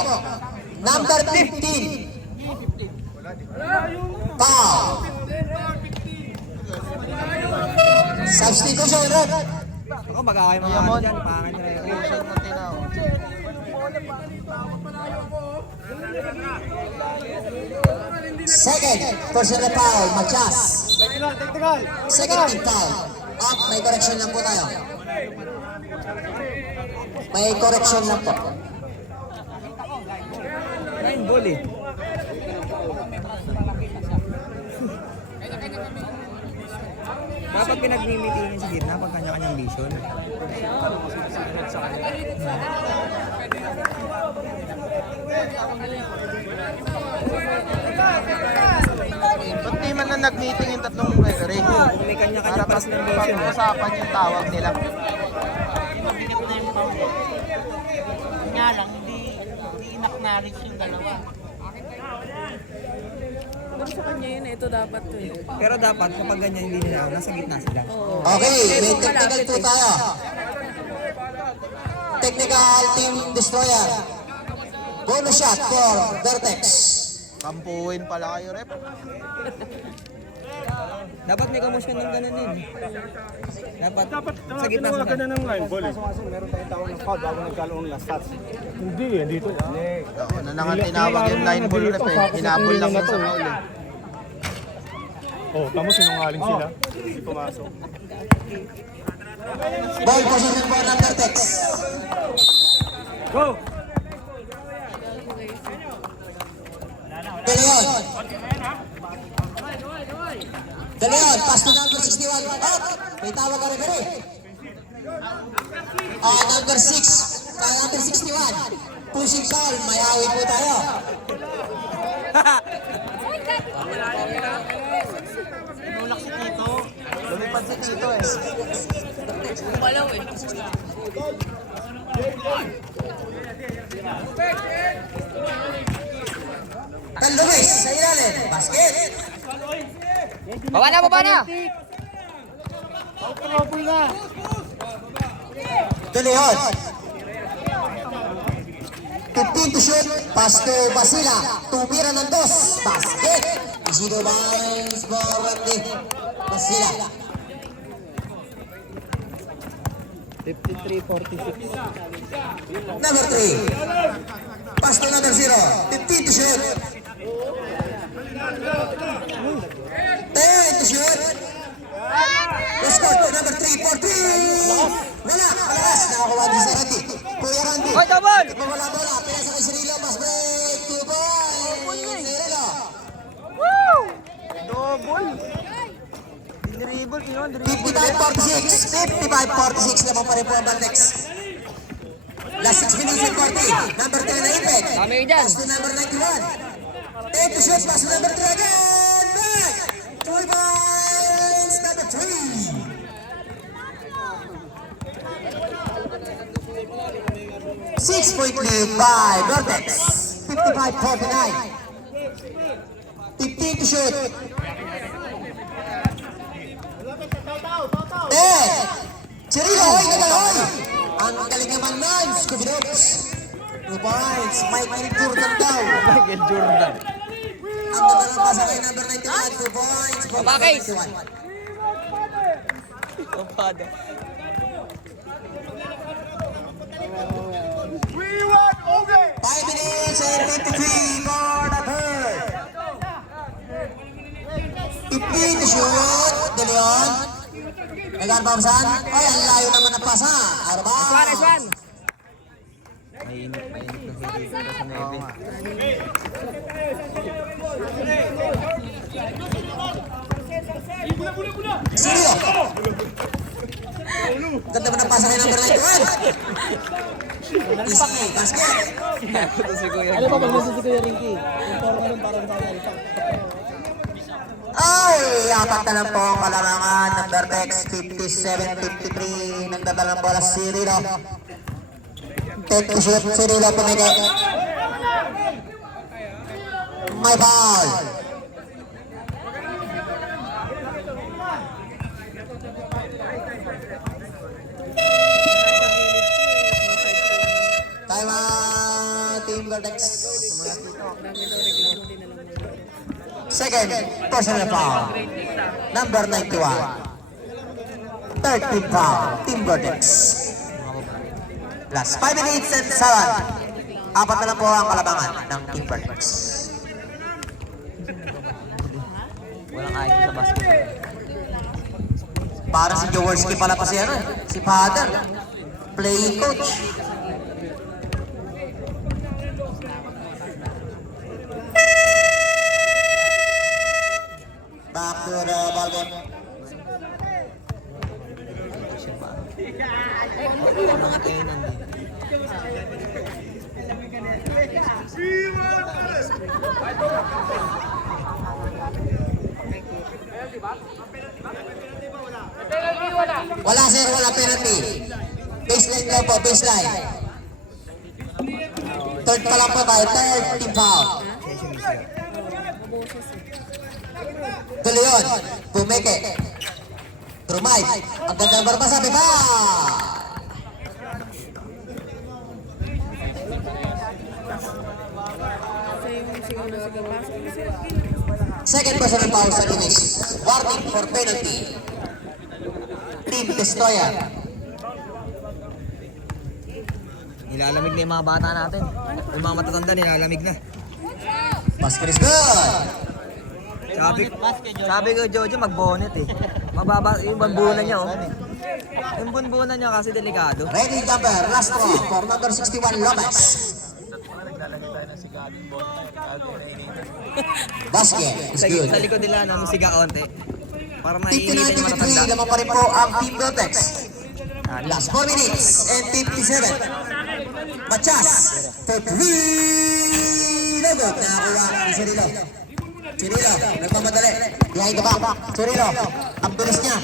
Number 15. Foul. Substitution, rep. Ako, magkakaya mo naman dyan. Pangan niya rin. Reaction mo tinaw. Second, personal foul, Matias. Second team foul. Up, may correction lang po tayo. May correction lang po. 9 ball eh. Dapat pinag-meetingin sa gitna pag kanya-kanyang vision. Ba't di man na nag-meeting yung tatlong referee? May kanya-kanya para ng vision. Usapan yung tawag nila. Nga lang, hindi inacknowledge yung dalawa. Sa kanya yun, ito dapat to eh. Pero dapat kapag ganyan hindi nila, nasa gitna sila. Okay, may technical po tayo. Technical team destroyer. Bonus shot for Vertex. Kampuhin pala kayo, rep. Dapat may kamusyon ng ganun yun. Dapat sa gitna sila. Ganun ng line ball. Meron tayong tawag ng foul bago nagkaroon ng last touch. Hindi, dito. Ano na nga tinawag yung line ball, rep eh. Hinabol lang yun sa foul eh. Oh, tamo sinungaling sila. Hindi pumasok. Ball position for ng Vertex. Go! De Leon, pass to number 61. Up! May tawag ka referee. Number 6. Number 61. Pushing foul. May awit po tayo. Lumipad si Tito eh. Walaw eh. Tan Luis sa ilalim. Basket. Baba na, baba na! De Leon. 15 to shoot. Pass to Basila. Tumira ng dos. Basket. Zero bounds for Basila. 53-46. Number 3. Pass to number 0. 15 to shoot. 10 to shoot. Let's go to number 3 for 3. Wala. Malakas. Nakakuha din sa Randy. Kuya Randy. Oy, double! Wala bola. Pinasa kay Cirilo. Mas break. 2 points. Cirilo. Double! Dribble, yun, dribble. 55-46. 55-46 naman pa rin po ang Baltex. Last 6 minutes and 40. Number 10 na Ipek. Kami dyan. Pass to number 91. 10 to shoot. Pass to number 3 again. Back. 2 points. Number 3. Six-point lead by Vertex. 55-49. 15 to shoot. Cirilo, hoy, nagaloy! Ang galing naman nun, Scooby Doops. 2 points, Michael Jordan daw. Michael Jordan. Ang ganda ng pasa kay number 91, 2 points. for Bakit? number 91. Kapada. We want okay! 5 minutes and 53 for the third. 15 to shoot, De Leon. Nag-arbamsan. Ay, ang layo naman ng pasa. Arbam. Mainit na higit sa nebe. Sirio. Ganda mo ng pasa kay number 91. Easy, basket. Ito si Kuya. Ano ba pag si Kuya Ricky? Yung parang ganun, parang sa alpa. Ay, apat na lang po ang kalamangan. Number 57-53. Nagdadala ng bola si Rilo. Take to shoot si Rilo pumigay. May ball. Time out, Team Vertex. Second, personal foul. Number 91. 13 foul, Team Vertex. Last 5 minutes and 7. Apat na lang po ang kalabangan ng Team Vertex. Walang ayos sa basketball. Para si Jaworski pala pa si ano, si Father. Playing coach. Back to the ball game. Mga kainan din. Wala sir, wala penalty. Baseline daw po, baseline. Third pa lang po tayo, third team foul. Tuloy yun, pumeke. Trumay, ang ganda ng barba sabi ba? Second personal foul sa Luis. Warning for penalty. Team Destroyer. Nilalamig na yung mga bata natin. Yung mga matatanda nilalamig na. Basket is good. Sabi ko Jojo mag-bonnet eh. Mababa yung bunbunan niya oh. Yung bunbunan niya kasi delikado. Ready jumper, last throw for number 61 Lopez. Basket is good. Sa likod nila na musiga onte. Para maiinitin yung 59-53, matatanda. naman pa rin po ang Team Vertex. Last 4 minutes and 57. Machas for 3. Lugod, nakakuha ni Cirilo. Cirilo, nagmamadali. Behind the back. Cirilo, ang bilis niya.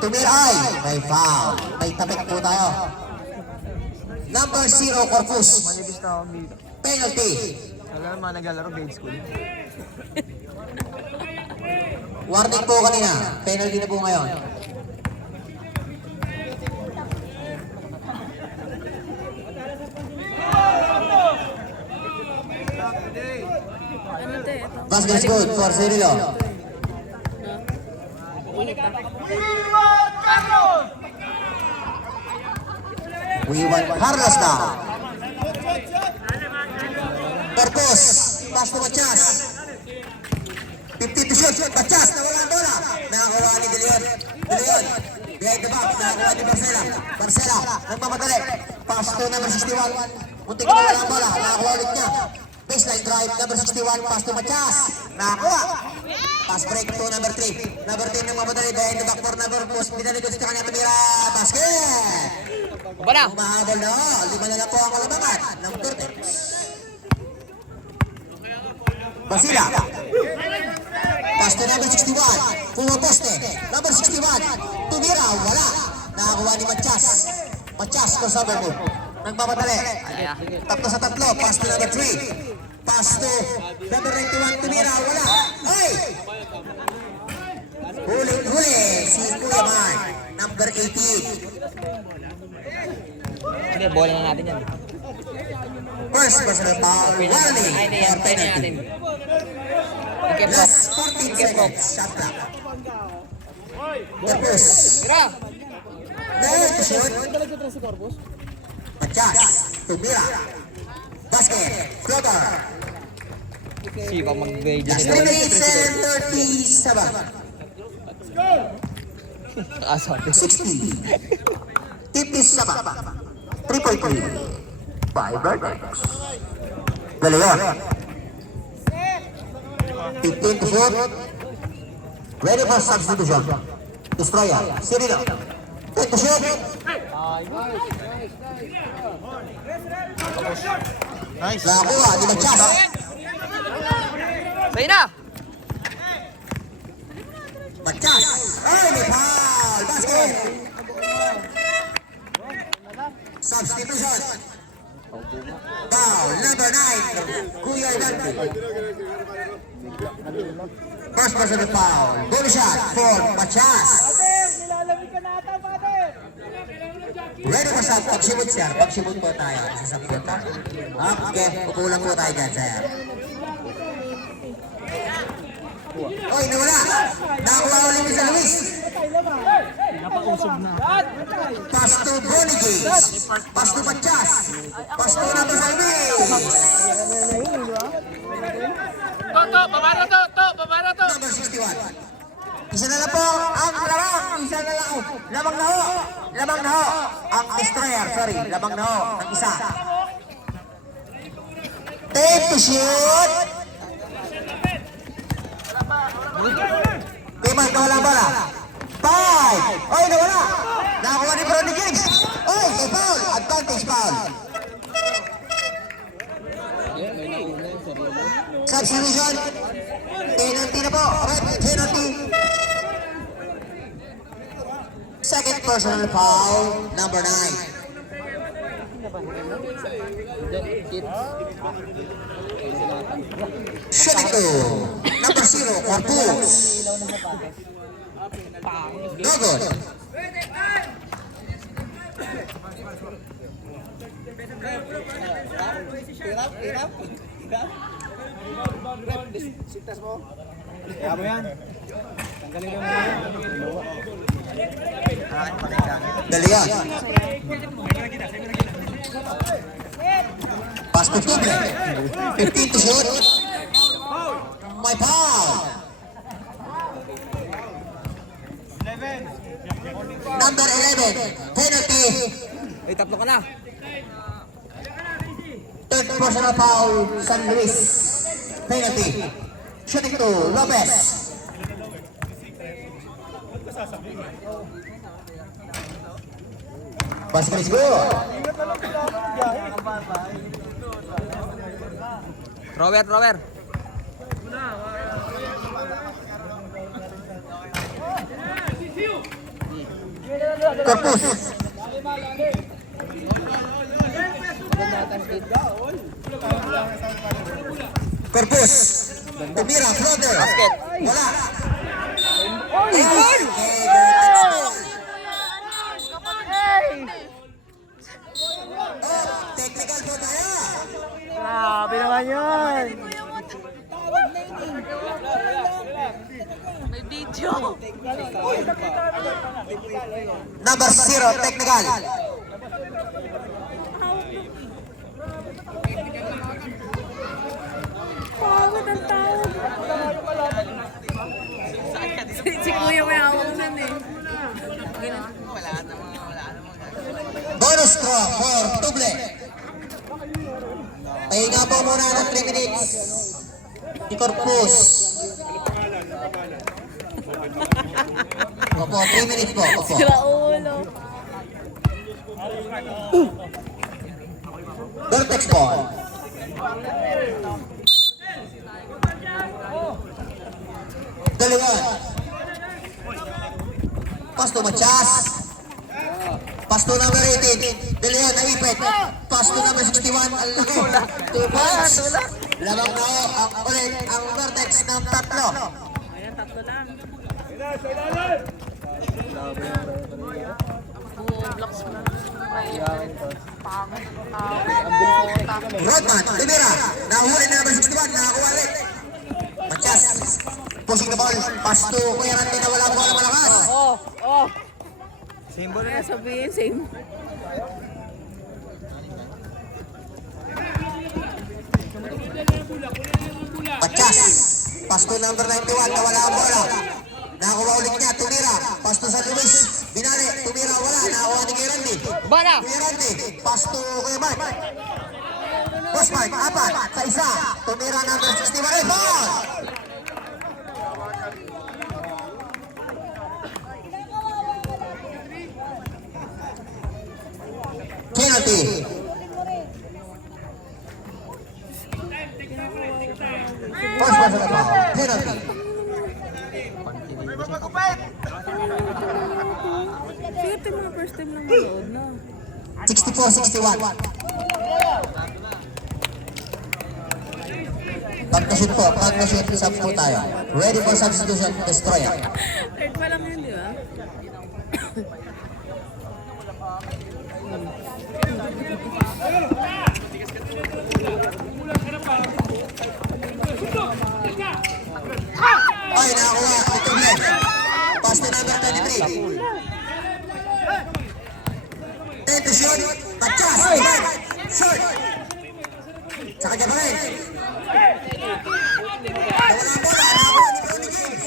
Tumira ay, may foul. May tapik po tayo. Number 0, Corpus. Manibis na ako dito. Penalty. Wala naman naglalaro grade school. Warning po kanina. Penalty na po ngayon. Ano te? Basket is good for Cirilo. We want Carlos now. Corpus. Pass to Machas. 50 to shoot. Machas. Nawala ang bola. Nakakuha ni De Leon. De Leon. Behind the back. Nakakuha ni Marcela. Marcela. Nagmamadali. Pass to number 61. Muntik na wala ang bola. Nakakuha ulit niya. Baseline drive. Number 61. Pass to Machas. Nakakuha. Pass break to number 3. Number 10 nagmamadali. Behind the back for number 4. Binalikod sa kanya tumira. Basket. Bala! Umahabol na. 5 na lang po ang kalabangan ng Vertex. Basila. Pass to number 61. Pumaposte. Number 61. Tumira. Wala. Nakakuha ni Machas. Machas ko sabi mo. Nagmamadali. Tatlo sa tatlo. Pass to number 3. Pass to number 91. Tumira. Wala. Ay! Huli. Si Kuya Mark. Number 18. Sige, bola na natin yan. First personal foul. Warning for penalty. Last 14 seconds. Shot clock. Corpus. No to shoot. Machas. Tumira. Basket. Floater. Sipag mag-grade Last 3 minutes and 37. Asabi. 60. 57. 3.3. By Vertex. De Leon. 15 to shoot. Ready for substitution. Destroyer. Sirino. Take the shoot. Nice. Nakakuha. Di Machas. Sa'yo na! Machas. Ay, may foul. Basket. Substitution. Foul. Number 9. Kuya Dante. First personal foul. Goal shot for Machas. Ready for shot. Pag-shimot, sir. Pag-shimot po tayo. Isa sa puta. Okay. Kukulang po tayo dyan, sir. Oy, nawala. Nakakuha ulit sa Luis. Pass to Bonigays. Pass to Machas. Pass to Nato Salvis. Number 61. Isa na lang po ang lamang. Isa na lang. Lamang na ho. Lamang na ho. Ang destroyer. Sorry. Lamang na ho. Ang isa. Take to shoot. Timas na walang bala. 5. Oy, nawala. Nakakuha ni Brody Gibbs. Oy, may foul. Advantage foul. Substitution. Penalty na po. Red penalty. Second personal foul. Number 9. Shooting to number 0, Corpus. No good. Kaya mo yan. Tanggalin ko mo yan. Dali yan. Pass to Tuble. 15 to shoot. My foul. Number 11. Penalty. Ay, tatlo ka na. Third personal foul. San Luis. Penalty. Shooting to Lopez. Basket is good. Robert. Corpus. Corpus. Tumira, floater. Basket. Wala. Technical po tayo. Grabe naman yun. May video. Number 0, technical. Pagod ang tawag. Si Kuya may hawak nun eh. Bonus draw for Tuble. Pahinga po muna ng 3 minutes. Si Corpus. Opo, 3 minutes po. Opo. Sira ulo. Vertex ball. Daliwan. Pass to Machas. Pass to number 18. Daliwan, naipit. Pass to number 61. Ang laki. 2 points. Lamang na ho ang ulit ang Vertex ng 3. Ayan, tatlo lang. Blocks mo lang. Rodman, Tumira. Nahuli na number 61. Nakakuha ulit. Machas. Pushing the ball. Pass to Kuya Randy na wala bola malakas. Symbol Kaya sabihin, same. Machas. Pass to number 91 na wala ang bola. Nakakuha ulit niya. Tumira. Pass to San Luis. Binali. Tumira wala. Nakakuha ni Kuya Randy. Bana! Kuya Randy. Pass to Kuya Mark. Boss Mark. 4 sa isa. Tumira number 61. Ball! penalty. First personal foul, penalty. Sige, ito yung mga first time lang manood na. 64-61. Pagka-shoot po, pagka-shoot, sub po tayo. Ready for substitution, Destroyer. Third pa lang yun, di ba? Ay, nakakuha. Ito ulit. Pass to number 23. Ito shoot. Patchas. Short. Sa kanya pa rin. Nawala ang bola. Nakakuha ni Brownie James.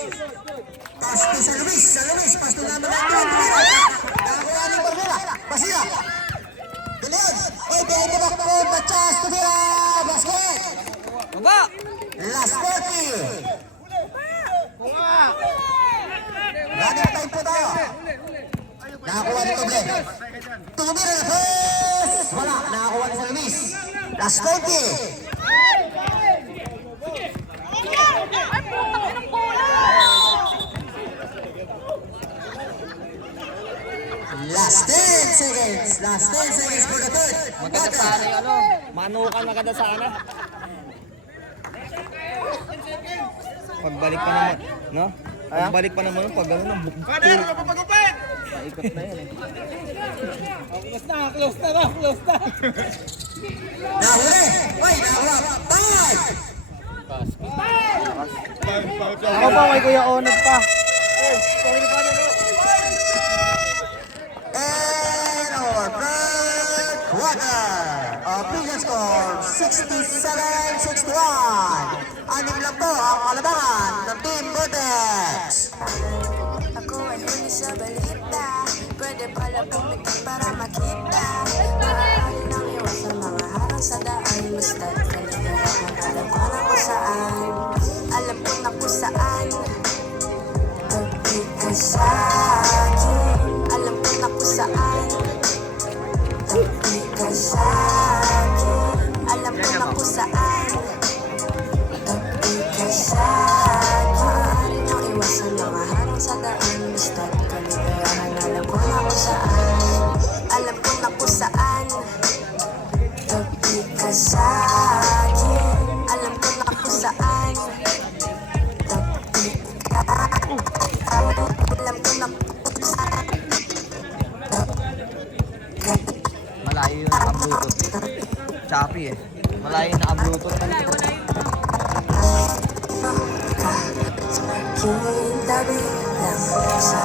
Pass to San Luis. San Luis. Pass to number 19. Nakakuha ni Barbera. Basira. De Leon. Ay, behind the back po. Patchas. Tuvira. Basket. Baba! Last 40. Running time po tayo. Nakakuha ni Toble. Tumira na first. Wala. Nakakuha ni San Luis. Last 20. Last 10 seconds. Last 10 seconds for the third. Maganda sana yung ano, manukan maganda sana. Pagbalik pa naman, no? Pagbalik pa naman, pag gano'n ang bukbuk. Paikot na yan eh. Close na. Nahuli. Ay, nakakuha. Five. Ako pa, may Kuya Onod pa. And our third quarter. Official score, 67-61. Anim lang po ang kalabangan ng Team Vortex. Ako ay huli sa balita. Pwede pala pumikit para makita. Maaari nang iwasan mga harang sa daan. Basta kaligayahan, alam ko na kung saan. Alam ko na kung saan. Tabi ka sa akin. Alam ko na kung saan. Tabi ka sa akin. Alam ko na kung saan. Tabi ka sa akin. Maaari nang iwasan mga harang sa daan. Basta kaligayahan, alam ko na kung saan. Alam ko na kung saan. Tabi ka sa akin. Alam ko na kung saan. Tabi ka. Alam ko na kung saan. Malayo yung naka-bluetooth. Choppy eh. Malayo yung naka-bluetooth. Tabi lang sa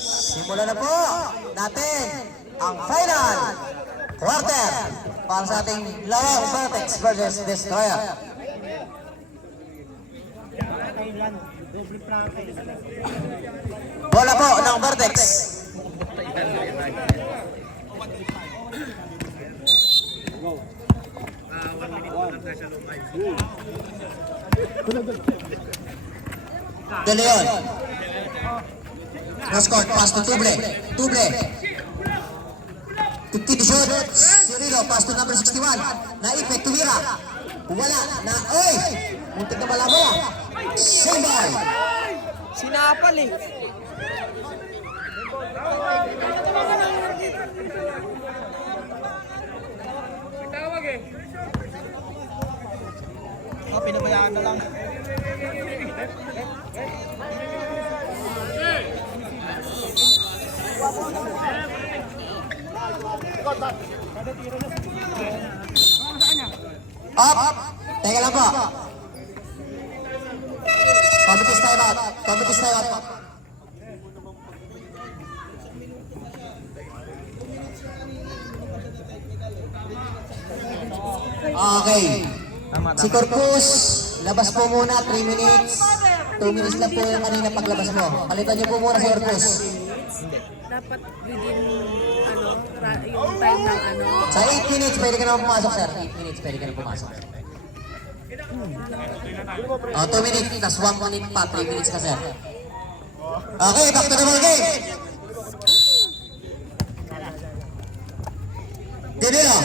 Simulan na po natin ang final quarter para sa ating larong Vortex versus Destroyer. Bola po ng Vortex. De Leon. Cross-court, pass to Tuble. Tuble. 50 to shoot. Cirilo, pass to number 61. Naipit, Tuvira. Wala. Na, oy! Muntik na bala mo. Same ball. Sinapal eh. Pinabayaan na lang. Up. Teka lang po. Committee time out. Committee time out. Okay. Tama, Si Corpus, labas po muna, 3 minutes. 2 minutes lang po yung kanina paglabas mo. Palitan niyo po muna si Corpus. Dapat within, yung time ng Sa 8 minutes, pwede ka naman pumasok, sir. 8 minutes, pwede ka naman pumasok. 2 minutes, tas 1 minute pa, 3 minutes ka, sir. Okay, back to the ball game. Dinilo.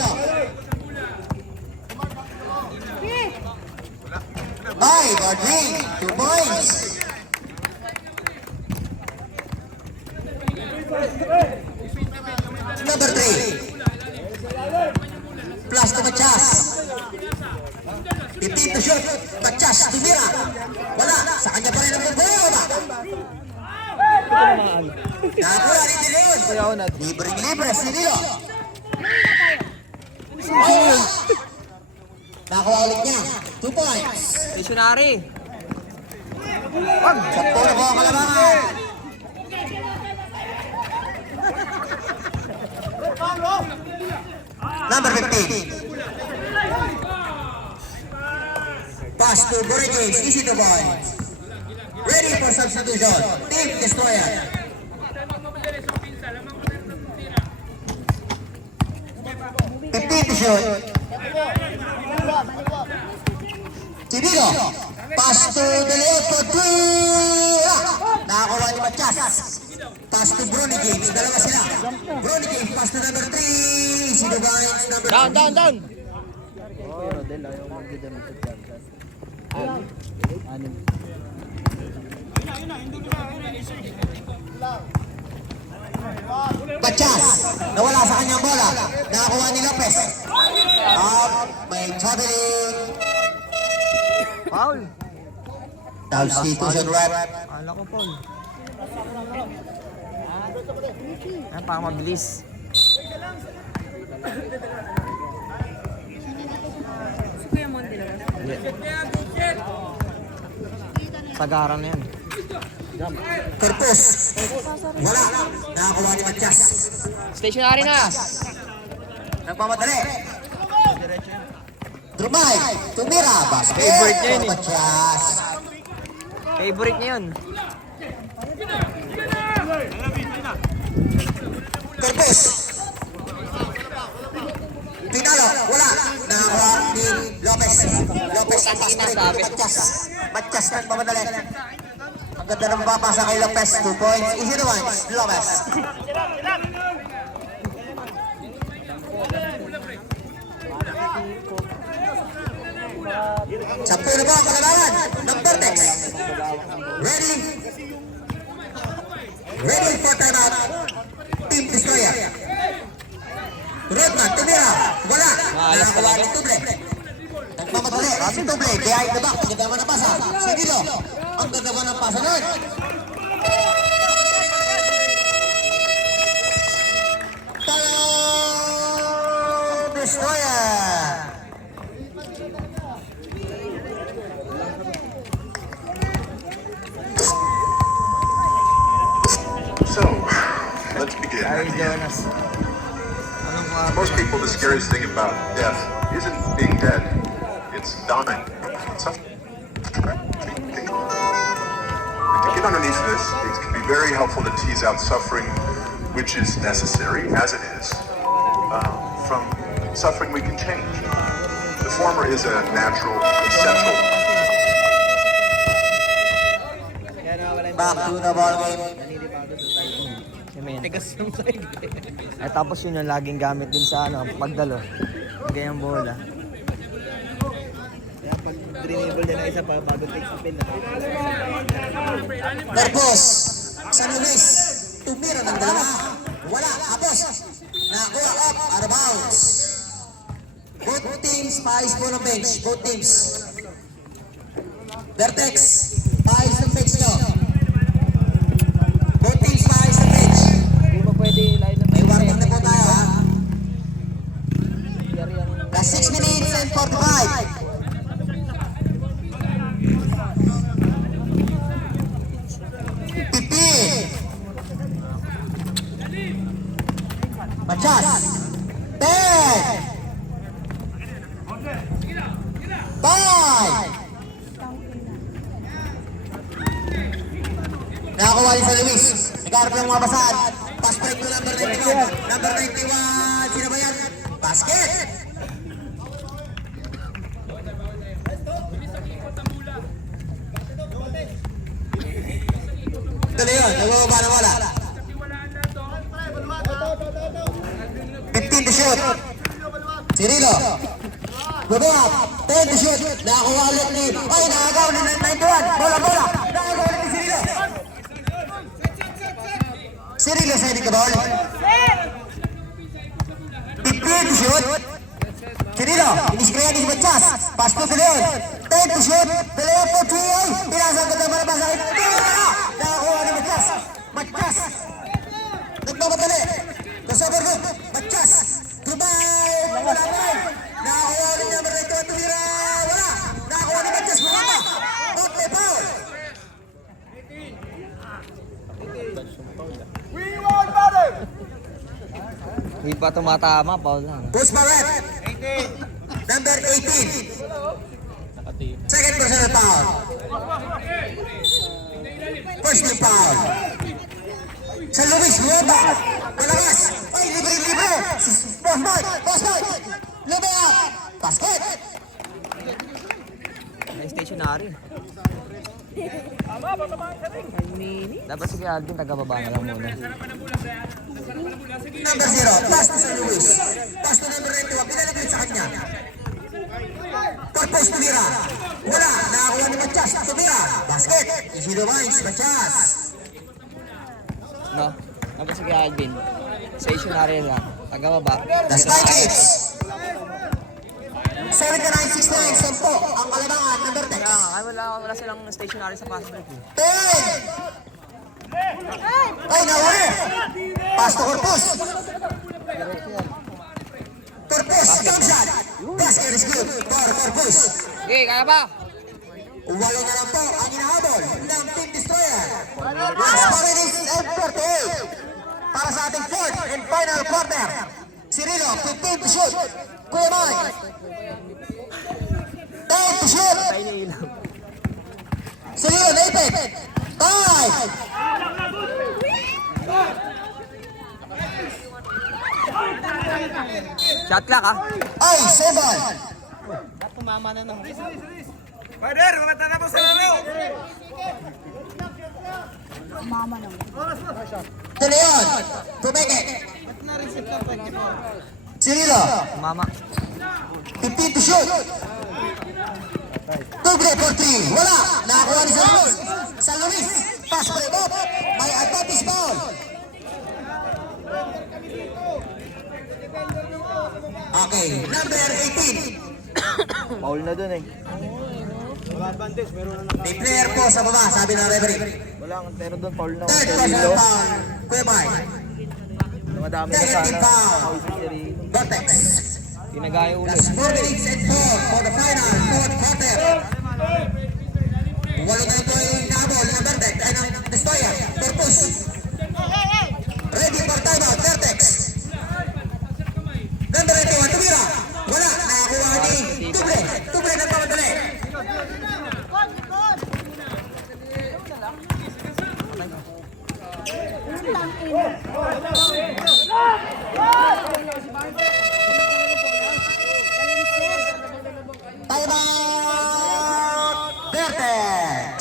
Ay, Godwin, 2 points. Number 3. Plus to Machas. 15 to shoot. Machas, tumira. Wala, sa kanya pa rin ang bubuo ba? Nakakuha ni Dilion. Libreng-libre, si Dilo. Nakakuha ulit niya. 2 points. Stationary. Sakto na po ang kalabangan. Number 15. Pass to Borges, easy to points. Ready for substitution. Team Destroyer. To shoot. Chibilo. Pass to De Leon for 2. Nakakuha ni Machas. Pass to Brony James. Dalawa sila. Brony James. Pass to number 3. Si Duvines number 2. Down. Machas. Nawala sa kanyang bola. Nakakuha ni Lopez. May traveling. Foul. Substitution rep. Kala ko, Paul. Ayan, parang mabilis. Si Kuya Mon din. Sagaran na yan. Corpus. Wala. Nakakuha ni Machas. Stationary na. Nagmamadali. Drumay. Tumira. Basket. Favorite niya yun eh. Machas. Favorite niya yun. Corpus. Pinalo. Wala. Nakakuha ni Lopez. Lopez ang pass break ni Machas. Machas nagmamadali. Ang ganda ng papasa kay Lopez. 2 points. Easy to ones. Lopez. Sampu na po ang kalabangan ng Vortex. Ready? Ready for timeout. Team Destroyer. Rodman, tumira. Wala. Nakakuha ni Tuble. Nagmamadali. Si Tuble, behind the back. Ang ganda naman ng pasa. Si Dilo. Ang ganda naman ng pasa nun. Team Destroyer. So, let's begin. Larry Jonas. Anong Most people, the scariest thing about death isn't being dead, it's dying. To get underneath this, it can be very helpful to tease out suffering, which is necessary, as it is, from suffering we can change. The former is a natural, essential. Back to the ball game. Tigas yung side. Eh tapos yun yung laging gamit din sa pagdalo. Ganyang bola. Kaya pag dribble niya na isa pa bago take spin na. Corpus. San Luis. Tumira ng dalawa. Wala. Tapos. Nakakuha up. Out of bounds. Both teams. Paayos po ng bench. Both teams. Vertex. Paayos ng bench nyo. Both teams paayos ng bench. Hindi mo pwede line up. May warning na po tayo ha. Last 6 minutes and 45. Machas. 10. Nakakuha ni San Luis. Nagkaroon ng mga basahan. Pass break to number 91. Number 91. Sino ba yan? Basket! Tuloy yun. Nagwababa na wala. 15 to shoot. Cirilo. Go up. 10 to shoot. Nakakuha ulit ni... Ay, nakagaw ni 91. Bola. Nakagaw ulit ni Cirilo. Cirilo sa hindi ka ball. 15 to shoot. Cirilo. Iniskriya ni Machas. Pass to Leon. 10 to shoot. Dalawa po 3. Ay, pinasagod na para sa akin. Nakakuha ni Machas. Machas. Nagmamadali. Crossover good. Machas. Goodbye. Wala ba? Nakakuha ni number 9. Tumira. Wala. Nakakuha ni Machas. Bumaba. Not may foul. Hindi pa tumatama, Paul lang. Push Barrett. Number 18. Second personal foul. First team foul. San Luis, Lueba. Malakas. Ay, libre. Post boy. Lueba. Basket. May stationary. Dapat si Alvin taga-baba na lang muna. Number 0. Pass to San Luis. Pass to number 91. Pinalagay sa kanya. Purpose Tumira. Wala. Nakakuha ni Machas. Tumira. Basket. Isidro Mines. Machas. No? Dapat si Alvin. Stationary lang. Taga-baba. The Sky Kids. 7969. 10. Ang kalabangan. Number 10. Ay, wala silang stationary sa pass break. 10. Ay, nahuli. Pass to Corpus. Corpus, jump shot. Basket is good for Corpus. Okay, kaya ba? Walo na lang po ang inahabol ng Team Destroyer. Last 4 minutes and 48 para sa ating fourth and final quarter. Cirilo, 15 to shoot. Kuya Mike. 10 to shoot. Cirilo, naipit. 5. Shot clock, ha? Ay, 7. Tumama na ng... De Leon. Tumeke. Cirilo. Mama. 15 to shoot. Tubre for 3. Wala. Nakakuha ni San Luis. San Luis. Pass break up. May advantage foul. Okay. Number 18. Foul na dun eh. May player po sa baba. Sabi ng referee. Wala, pero dun foul na. Third personal foul. Kuya Mike. Madami na Second team sana. foul. Vortex. Tinagaya ulit. Last 4 minutes and 4 for the final fourth quarter. Walo na ito yung nabol ng Vertex ay ng Destroyer. Purpose. Ready for timeout. Vertex. Number 81. Tumira. Wala. Nakakuha ni Tubre. Tubre nagpamadali. Timeout. Vertex.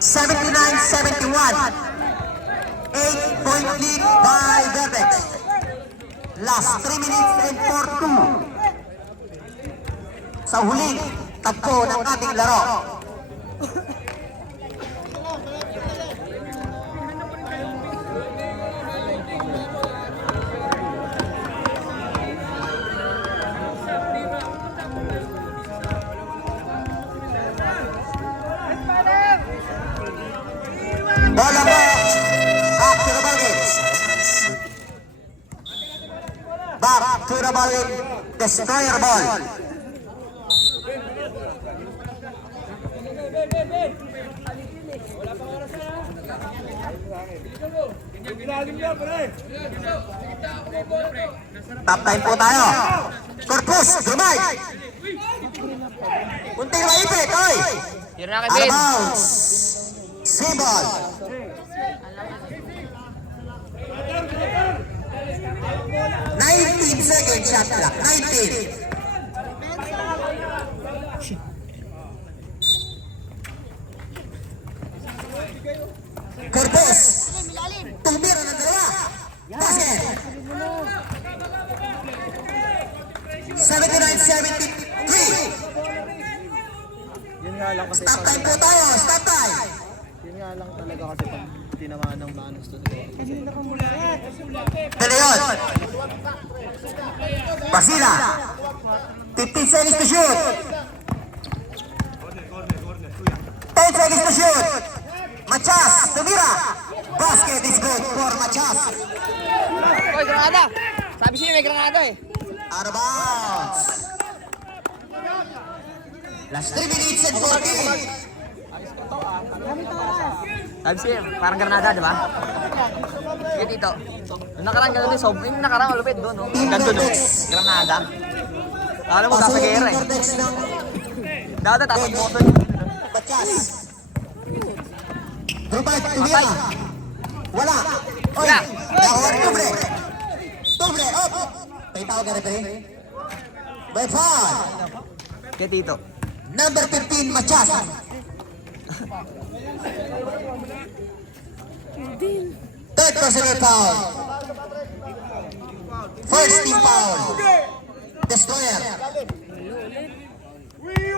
79-71. 8-point lead by Vertex. Last 3 minutes and 4-2. Sa huling tagpo ng ating laro. Bola mo. Back to the ball game. Back to the ball game. Destroyer ball. Top time po tayo. Corpus, Dumay. Kunting maipit, oy! Tira na kay Out of Ben. bounds. Symbol. Nineteen seconds shot clock. 19. Cortez. Tumira ng dalawa. Basket. 79-73. Yun nga lang kasi Stop time po tayo. Stop time. yun nga lang talaga kasi pag tinamaan ng manos to. Pero yun. Basila. 15 seconds to shoot. 10 seconds to shoot. Machas. Tumira. Basket is good for Machas. Oy, granada! Sabi siya may granada eh. Out of bounds. Last 3 minutes and 14. Sabi siya, parang granada, di ba? Sige, Tito. Yung nakarang ganun din, yung nakarang malupit doon, no? Ganto doon, granada. Alam mo, nasa gera eh. Cortex ng Dati, tapos mo doon. Machas. Robert, tumira. Wala. Oy, Wala. nakuha tubre. Tubre, up. May tawag ka referee. By foul. Kaya Tito. Number 15, Machas. Third personal foul. First team foul. Destroyer.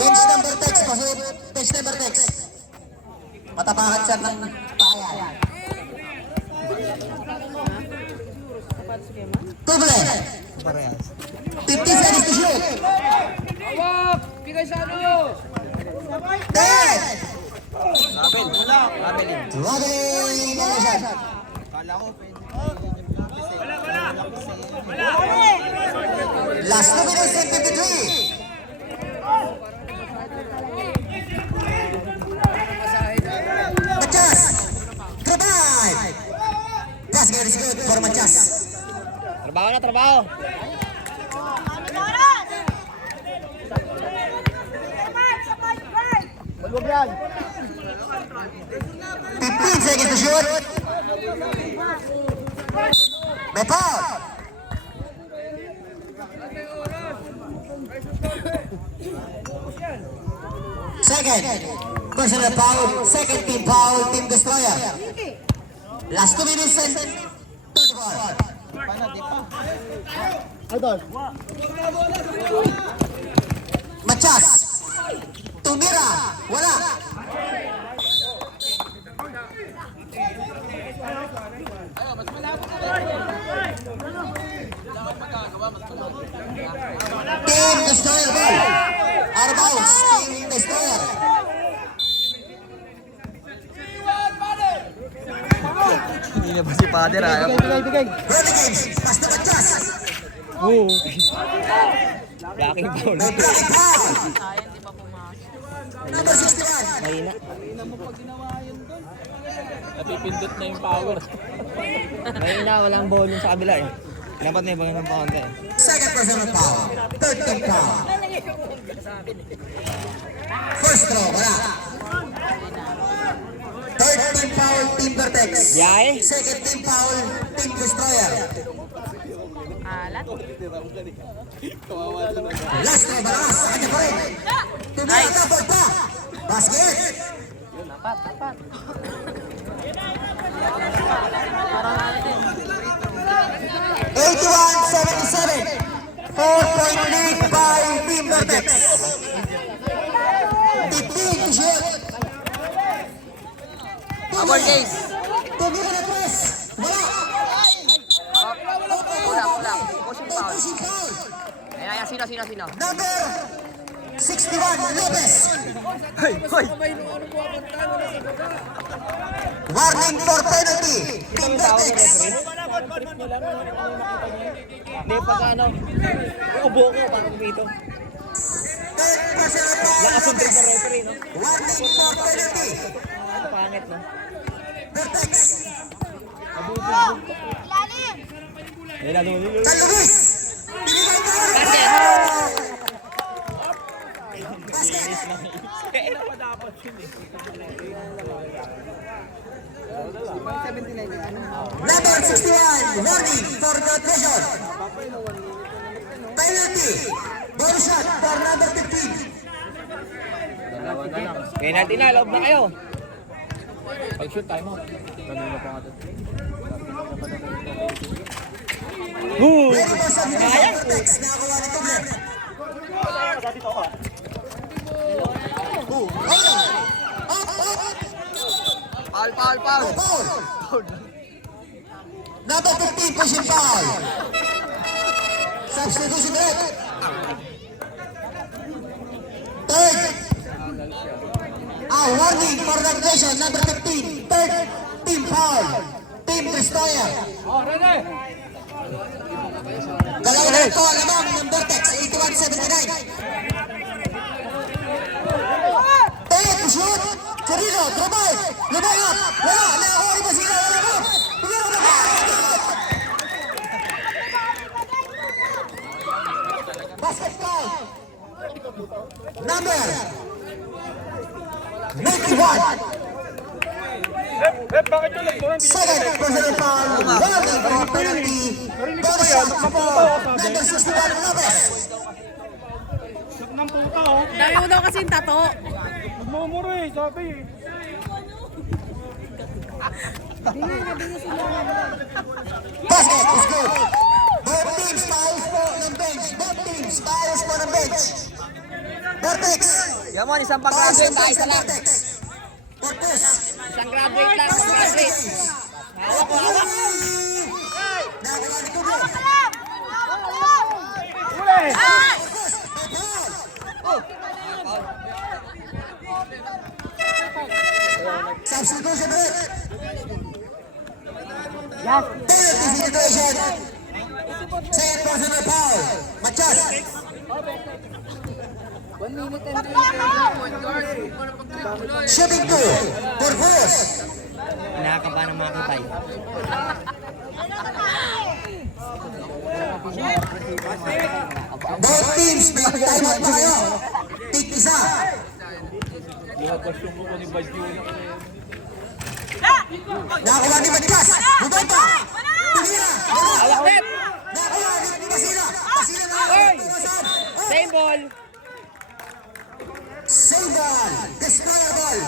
Bench number text. Bench number text. Matapakan siya ng payan. Tuble. 50 seconds to shoot. Ten. Rabel eh. Robin Nelson. Last 2 minutes and 53. Machas. Goodbye. Basket is good for Machas. Trabaho na, trabaho. Huwag yan. 15 seconds to shoot. May foul. Second. Personal foul. Second team foul. Team Destroyer. Last 2 minutes and 34. Machas. Tumira. Wala. Team Destroyer ball. Out of bounds. Team Destroyer. Hindi na ba si Father ah? Bigay. Ready games. Pass na Machas. Blocking foul. May blocking foul. Number 61. Mahina. Napipindot na yung power. Mahina, walang volume sa kabila eh. Dapat may bangang pa konti eh. Second personal foul. Third team foul. First throw. Wala. Third team foul. Team Vertex. Yay. Second team foul. Team Destroyer. Alat. Last throw. Balas. Sa kanya pa rin. Tumira na. Ball pa. Basket. Tapat. 81-77. 4-point lead by Team Vertex. 15 to shoot. Our case. Tumira na press. Wala. Kulang. Pushing foul. Pushing foul. Ayan, sino? Number 61, Lopez. Hoy! Warning for penalty. Team Vertex. Hindi, pagka ano, ubo ko, parang dito. Third personal foul, Lopez. referee, no? Warning for penalty. Pangit, no? Vertex. Ayan, ano, San Luis. Binigay tayo. Number 61, warning for the pressure. Penalty. Ball shot for number 15. Penalty na, loob na kayo. Pag-shoot tayo mo. Kanina pa nga doon. Very much of the text. Nakakuha ni Tumer. Foul. Foul. Number 15, pushing foul. Substitution red. Third. Warning for regulation. Number 15. Third team foul. Team Destroyer. Dalawa na ito, alamang ng Vertex, 81-79. Take, shoot. Serino, dribble. Lumayot. Wala. Nakakuha rin ba sila? Wala mo. Bigyan mo na ba? Basket foul. Number 91. Second personal foul. Warning for penalty. Bonus shot for number 61 Lopez. Dahil daw kasi yung tato. Basket is good. Both teams fouls po ng bench. Both teams fouls po ng bench. Vertex. Yan mo, isang Fouls pag-graduate ng tayo bench sa ng lang. Vertex. Corpus. Isang graduate lang, isang graduate. Hawak ko, hawak. Nakakuha ni Kubo. Substitution red. Penalty situation. Second personal foul. Machas. Shooting two. Corpus. Nakakaba ng mga kitay. Both teams may time out pa kayo. Take isa. Lumabas yung kuko ni Badyo. Nakakuha ni Machas. Bubay pa. Tumira. Hawak net! Nakakuha ni Basila. Basila na. Same ball. Save ball. Destroyer ball.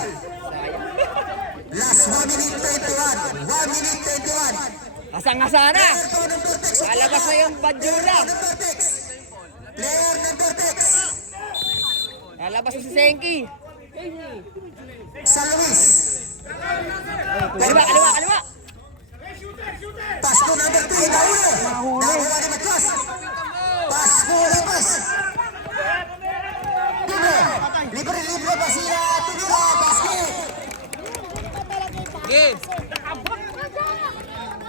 Last 1 minute 21. 1 minute 21. Asang-asa na! Ito ng Vertex. Lalabas na yung Badjula. Ng Vertex. Player ng Vertex. Lalabas na si Senki. San Luis. Kaliwa. Pass po number 3. Nakakuha ni Machas. Pass po labas. Libre pa sila. Tumira. Basket. Game.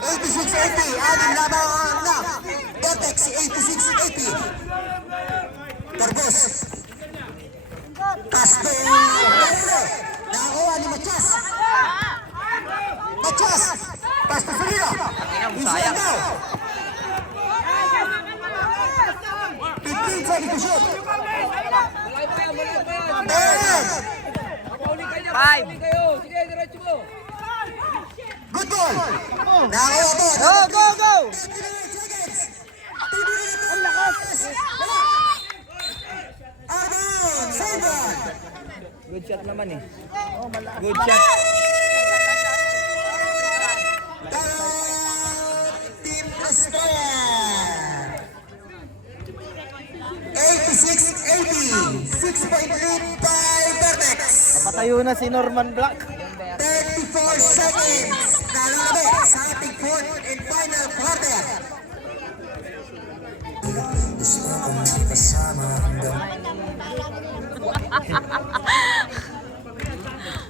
86-80. Anim lamang na. Vertex 86-80. Corpus. Pass po. Nakakuha ni Machas. Machas. Pass po Serino. Sayang. 15 seconds to shoot. 10. 5. Good goal. Nakakuha po. Go! 29 seconds. Ang lakas. Arman. Save ball. Good shot naman eh. Good shot. Team Destroyer. 86-80. 6-point lead by Vertex. Patayo na si Norman Black. 34 seconds. Nalalabit sa ating fourth and final quarter.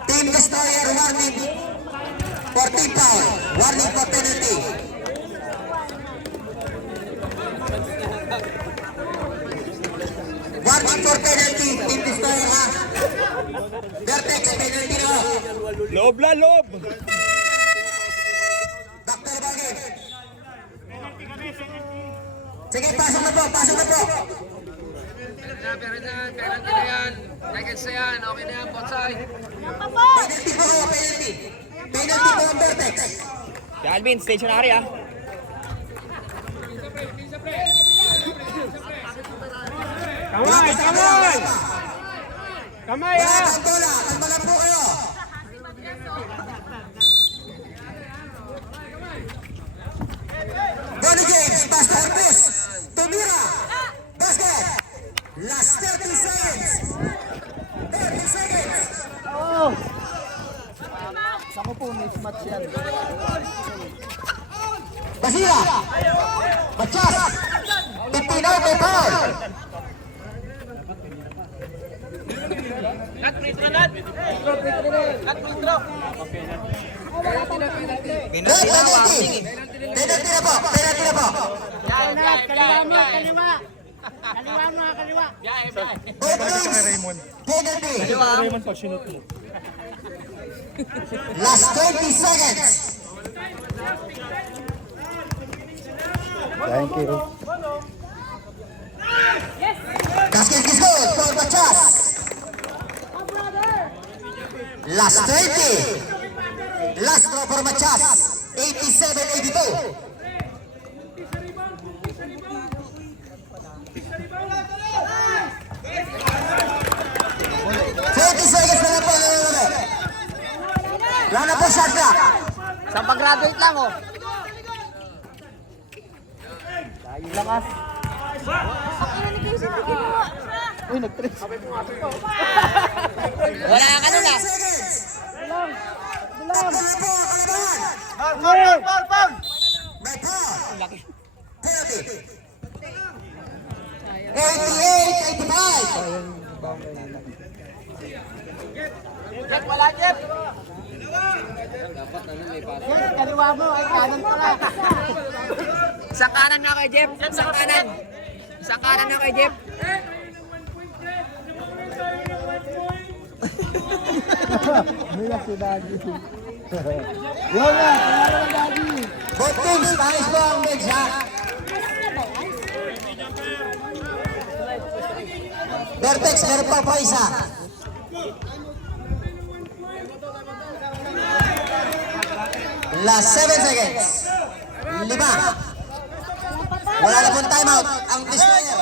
Team Destroyer warning for team foul. Warning for penalty. Warning for penalty. Team Destroyer ha. Vertex penalty na. Loob. Backdoor bagay. Sige, pasok na po. pero na yan. Seconds na yan, okay na yan, both side. Penalty po kayo, penalty. Penalty po ang Vertex. Si Alvin, stationary ah. Kamay! Kamay! Kamay Wala kang bola, kalma lang po kayo. Donny James, pass to Ortiz. Tumira. Basket. Last 30 seconds. 30 seconds. Sako po, mismatch yan. Basira. Machas. 15 out, may foul. Penalty na, Penalty. warning eh. Penalty na po. Penalty na po. Both teams. Penalty. Diba? Last 20 seconds. Thank you. Basket is good for Machas. Last 20. Last throw for Machas. 87-82. Seconds na lang po. Wala na po shot clock. Sa pag-graduate lang oh. Uy, nag-trip. Wala ka nun ah. Seconds. Tatlo na po ang kalabahan. May foul. Penalty. 88-85. Jeff, wala Jeff. Kaliwa mo, ay kanan pala. Isang kanan na kay Jeff. Isang kanan. Isang kanan na kay Jeff. Umiyak si Daddy. Yan na, panalo ng Daddy. Both teams, pares po ang bench ha. Vertex, meron pa isa. Last 7 seconds. 5. Wala na pong timeout ang destroyer.